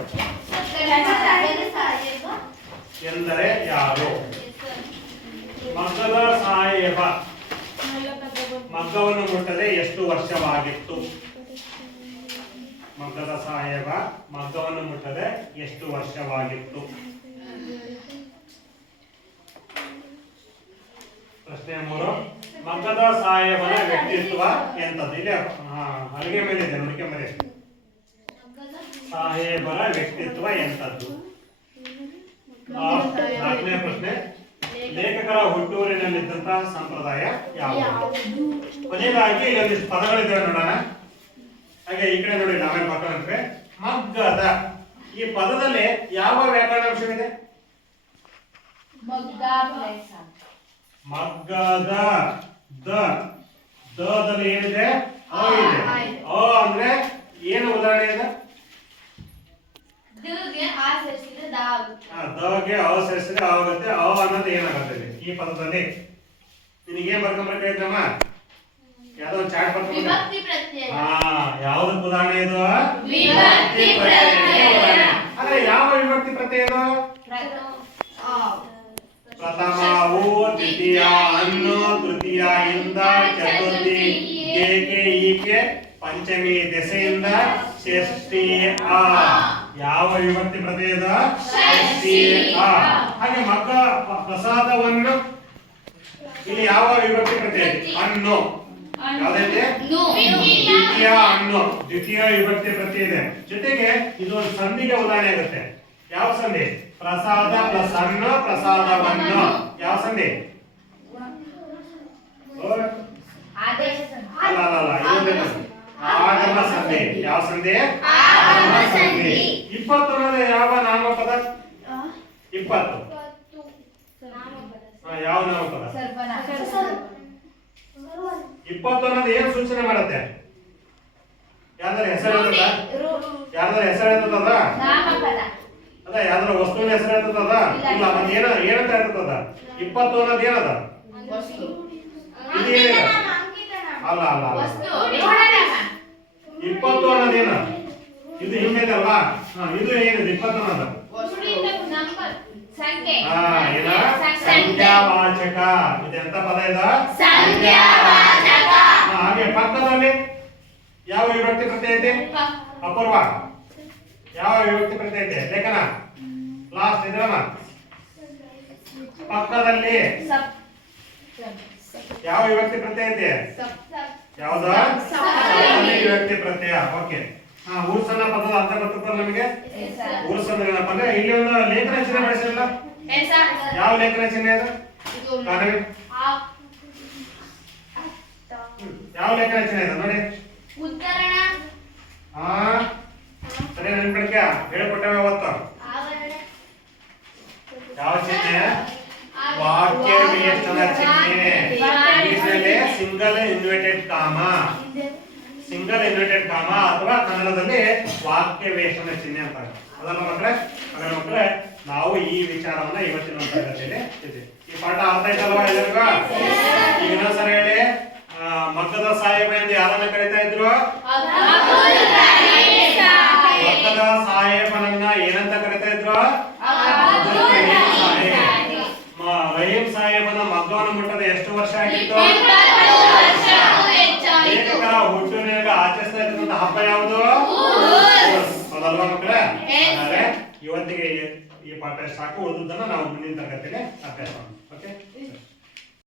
ಎಂದರೆ ಯಾರು? ಮಗ್ಗದ ಸಾಹೇಬ ಮಗ್ಗವನ್ನು ಮುಟ್ಟದೆ ಎಷ್ಟು ವರ್ಷವಾಗಿತ್ತು? ಮಗ್ಗದ ಸಾಹೇಬ ಮಗ್ಗವನ್ನು ಮುಟ್ಟದೆ ಎಷ್ಟು ವರ್ಷವಾಗಿತ್ತು? ಪ್ರಶ್ನೆ 3. ಮಗ್ಗದ ಸಾಹೇಬನ ವ್ಯಕ್ತಿತ್ವ ಎಂತದ್ದು? ಇಲ್ಲಿ ಹಲಗೆ ಮೇಲೆ ಇದೆ ನೋಡಿಕೆ ಮೇಲೆ. ಸಾಹೇಬರ ವ್ಯಕ್ತಿತ್ವ ಎಂತದ್ದು? 4ನೇ ಪ್ರಶ್ನೆ. ಲೇಖಕರ ಹುಟ್ಟೂರಿನಲ್ಲಿದ್ದಂತಹ ಸಂಪ್ರದಾಯ ಯಾವುದು? ಕೊನೆಯದಾಗಿ ಇಲ್ಲೊಂದಿಷ್ಟು ಪದಗಳಿದ್ದಾವೆ ನೋಡೋಣ. ಹಾಗೆ ಈ ಕಡೆ ನೋಡಿ, ನಾವೇನ್ ಮಾಡ್ಕೊಂಡ್ರೆ ಮಗ್ಗದ ಈ ಪದದಲ್ಲಿ ಯಾವ ವ್ಯಾಕರಣಾಂಶವಿದೆ? ಮಗ್ಗದ ದಲ್ಲಿ ಏನಿದೆ? ಅ ಇದೆ. ಅ ಅಂದ್ರೆ ಏನು ಉದಾಹರಣೆ ಇದೆ? ದಗೆ ಅ ಸೇರಿಸಿದ್ರೆ ಆಗುತ್ತೆ. ಅ ಅನ್ನೋದು ಏನಾಗುತ್ತೆ ಈ ಪದದಲ್ಲಿ? ನಿನಗೇನ್ ಬರ್ಕೊಂಡ್ಬರ್ಕೈತಮ್ಮ? ಯಾವ್ದೋ ಒಂದು ಚಾಟ್ ಬರ್ಕೊಂಡು ಯಾವ್ದಕ್ಕೆ ಉದಾಹರಣೆ ಇದು? ವಿಭಕ್ತಿ ಪ್ರತ್ಯಯ. ಆದ್ರೆ ಯಾವ ವಿಭಕ್ತಿ ಪ್ರತ್ಯಯ ಇದು? ಪ್ರಥಮವು, ದ್ವಿತೀಯ ಅನ್ನು, ತೃತೀಯ ಇಂದ, ಚತುರ್ಥಿ ಗೆ ಈಕೆ, ಪಂಚಮಿ ದೆಸೆಯಿಂದ, ಷಷ್ಠಿ ಆ. ಯಾವ ವಿಭಕ್ತಿ ಪ್ರತ್ಯಯ ಇದು? ಷಷ್ಠಿ ಆ. ಹಾಗೆ ಮಗ್ಗ ಪ್ರಸಾದವನ್ನು ಇಲ್ಲಿ ಯಾವ ವಿಭಕ್ತಿ ಪ್ರತ್ಯಯ ಇದೆ? ಅನ್ನು. ಯಾವ್ದೈತೆ? ದ್ವಿತೀಯ ಅನ್ನು, ದ್ವಿತೀಯ ವಿಭಕ್ತಿ ಪ್ರತ್ಯಯ ಇದೆ. ಜೊತೆಗೆ ಇದು ಒಂದು ಸಂಧಿಗೆ ಉದಾಹರಣೆ ಆಗುತ್ತೆ. ಯಾವ ಸಂಧಿ? ಪ್ರಸಾದ ಪ್ಲಸ್ ಅನ್ನು, ಪ್ರಸಾದವನ್ನು. ಯಾವ ಸಂಧಿ? ಆಗಮ ಸಂಧಿ. ಯಾವ ಸಂಧಿ? ಆಗಮ ಸಂಧಿ. 20 ಅನ್ನೋದು ಯಾವ ನಾಮಪದ? 20 ಯಾವ ನಾಮಪದ? 20 ಅನ್ನೋದು ಏನ್ ಸೂಚನೆ ಮಾಡುತ್ತೆ? ಯಾವ್ದಾರ ಹೆಸರು ಇರ್ತದ? ಯಾವ್ದಾರ ಹೆಸರು ಇರ್ತದ? ಅದ ಯಾವ್ದಾರ ವಸ್ತುವಿನ ಹೆಸರು ಇರ್ತದ? ಇಲ್ಲ, ಮತ್ತೆ ಏನಂತ ಇರ್ತದ? 20 ಅನ್ನೋದು ಏನದ? ಇದು ಏನಿದೆ? ಅಲ್ಲ 20 ಅನ್ನೋದೇನ? ಇದು ಹಿಂದೆ ಅಲ್ವಾ? ಇದು ಏನಿದೆ? 20 ಅನ್ನೋದು ಸಂಖ್ಯಾವಾಚಕ. ಇದೆಂತ ಪದ ಇದು? ಹಾಗೆ ಪಕ್ಕದಲ್ಲಿ ಯಾವ ವಿಭಕ್ತಿ ಪ್ರತ್ಯಯ ಐತೆ? ಅಪೂರ್ವ. ಯಾವ ವಿಭಕ್ತಿ ಪ್ರತ್ಯಯ ಐತೆ? ಲೇಖನ ಲಾಸ್ಟ್ ಇದ್ರಮ್ಮ. ಪಕ್ಕದಲ್ಲಿ ಯಾವ ವಿಭಕ್ತಿ ಪ್ರತ್ಯಯ ಐತೆ? ಯಾವ್ದ? ವಿಭಕ್ತಿ ಪ್ರತ್ಯಯ. ಓಕೆ. ಊರ್ಸನ್ನ ಪದದ ಅರ್ಥ ಗೊತ್ತಪ್ಪ ನಮಗೆ? ಊರ್ಸನ್ನ ಏನಪ್ಪ ಅಂದ್ರೆ ಇಲ್ಲಿ ಒಂದು ಲೇಖನ ಚಿಹ್ನೆ ಬಳಸಿರಲ್ಲ. ಯಾವ ಲೇಖನ ಚಿಹ್ನೆ ಅದು? ಯಾವ ಲೇಖನ ಚಿಹ್ನೆ ಇದೆ ನೋಡಿ? ಸರಿ ನೆನ್ಪಿಡ್ಕ ಹೇಳ್ಕೊಟ್ಟೇವೆ ಅವತ್ತು. ಯಾವ ಚಿಹ್ನೆ? ವಾಕ್ಯ ವಿಶೇಷಣ ಚಿಹ್ನೆ. ಇಂಗ್ಲಿಷಲ್ಲಿ single inverted comma, single inverted comma ಅಥವಾ ಕನ್ನಡದಲ್ಲಿ ವಾಕ್ಯ ವಿಶೇಷಣ ಚಿಹ್ನೆ ಅಂತಾರೆ. ಅದಲ್ಲ ಮಕ್ಕಳೇ? ಹಾಗಾದ್ರೆ ಮಕ್ಕಳೇ, ನಾವು ಈ ವಿಚಾರವನ್ನ ಇವತ್ತಿನ ತರಗತಿಯಲ್ಲಿ ಇದೆ. ಈ ಪಾಠ ಅರ್ಥ ಆಯ್ತಲ್ವಾ ಎಲ್ಲರಿಗೂ? ಈಗ ಇನ್ನೊಂದ್ಸರಿ ಹೇಳಿ. ಮಗ್ಗದ ಸಾಹೇಬ ಎಂದು ಯಾರನ್ನ ಕರೀತಾ ಇದ್ರು? ಮಗ್ಗದ ಸಾಹೇಬನನ್ನ ಏನಂತ ಕರೀತಾ ಇದ್ರು? ರಹೀಂ ಸಾಹೇಬನ ಮಗ್ಗವನ್ನು ಮುಟ್ಟದ ಎಷ್ಟು ವರ್ಷ ಆಗಿತ್ತು? ಲೇಖಕರ ಹುಟ್ಟೂರಿನಲ್ಲಿ ಆಚರಿಸ್ತಾ ಇದ್ದಂತ ಹಬ್ಬ ಯಾವುದು? ಅದಲ್ವಾ ಮಕ್ಕಳೇ? ಇವತ್ತಿಗೆ ಈ ಪಾಠ ಸಾಕು. ಉಳಿದುದನ್ನ ನಾವು ಮುಂದಿನ ತರಗತಿಯಲ್ಲಿ ಅಭ್ಯಾಸ ಮಾಡೋಣ. ಓಕೆ.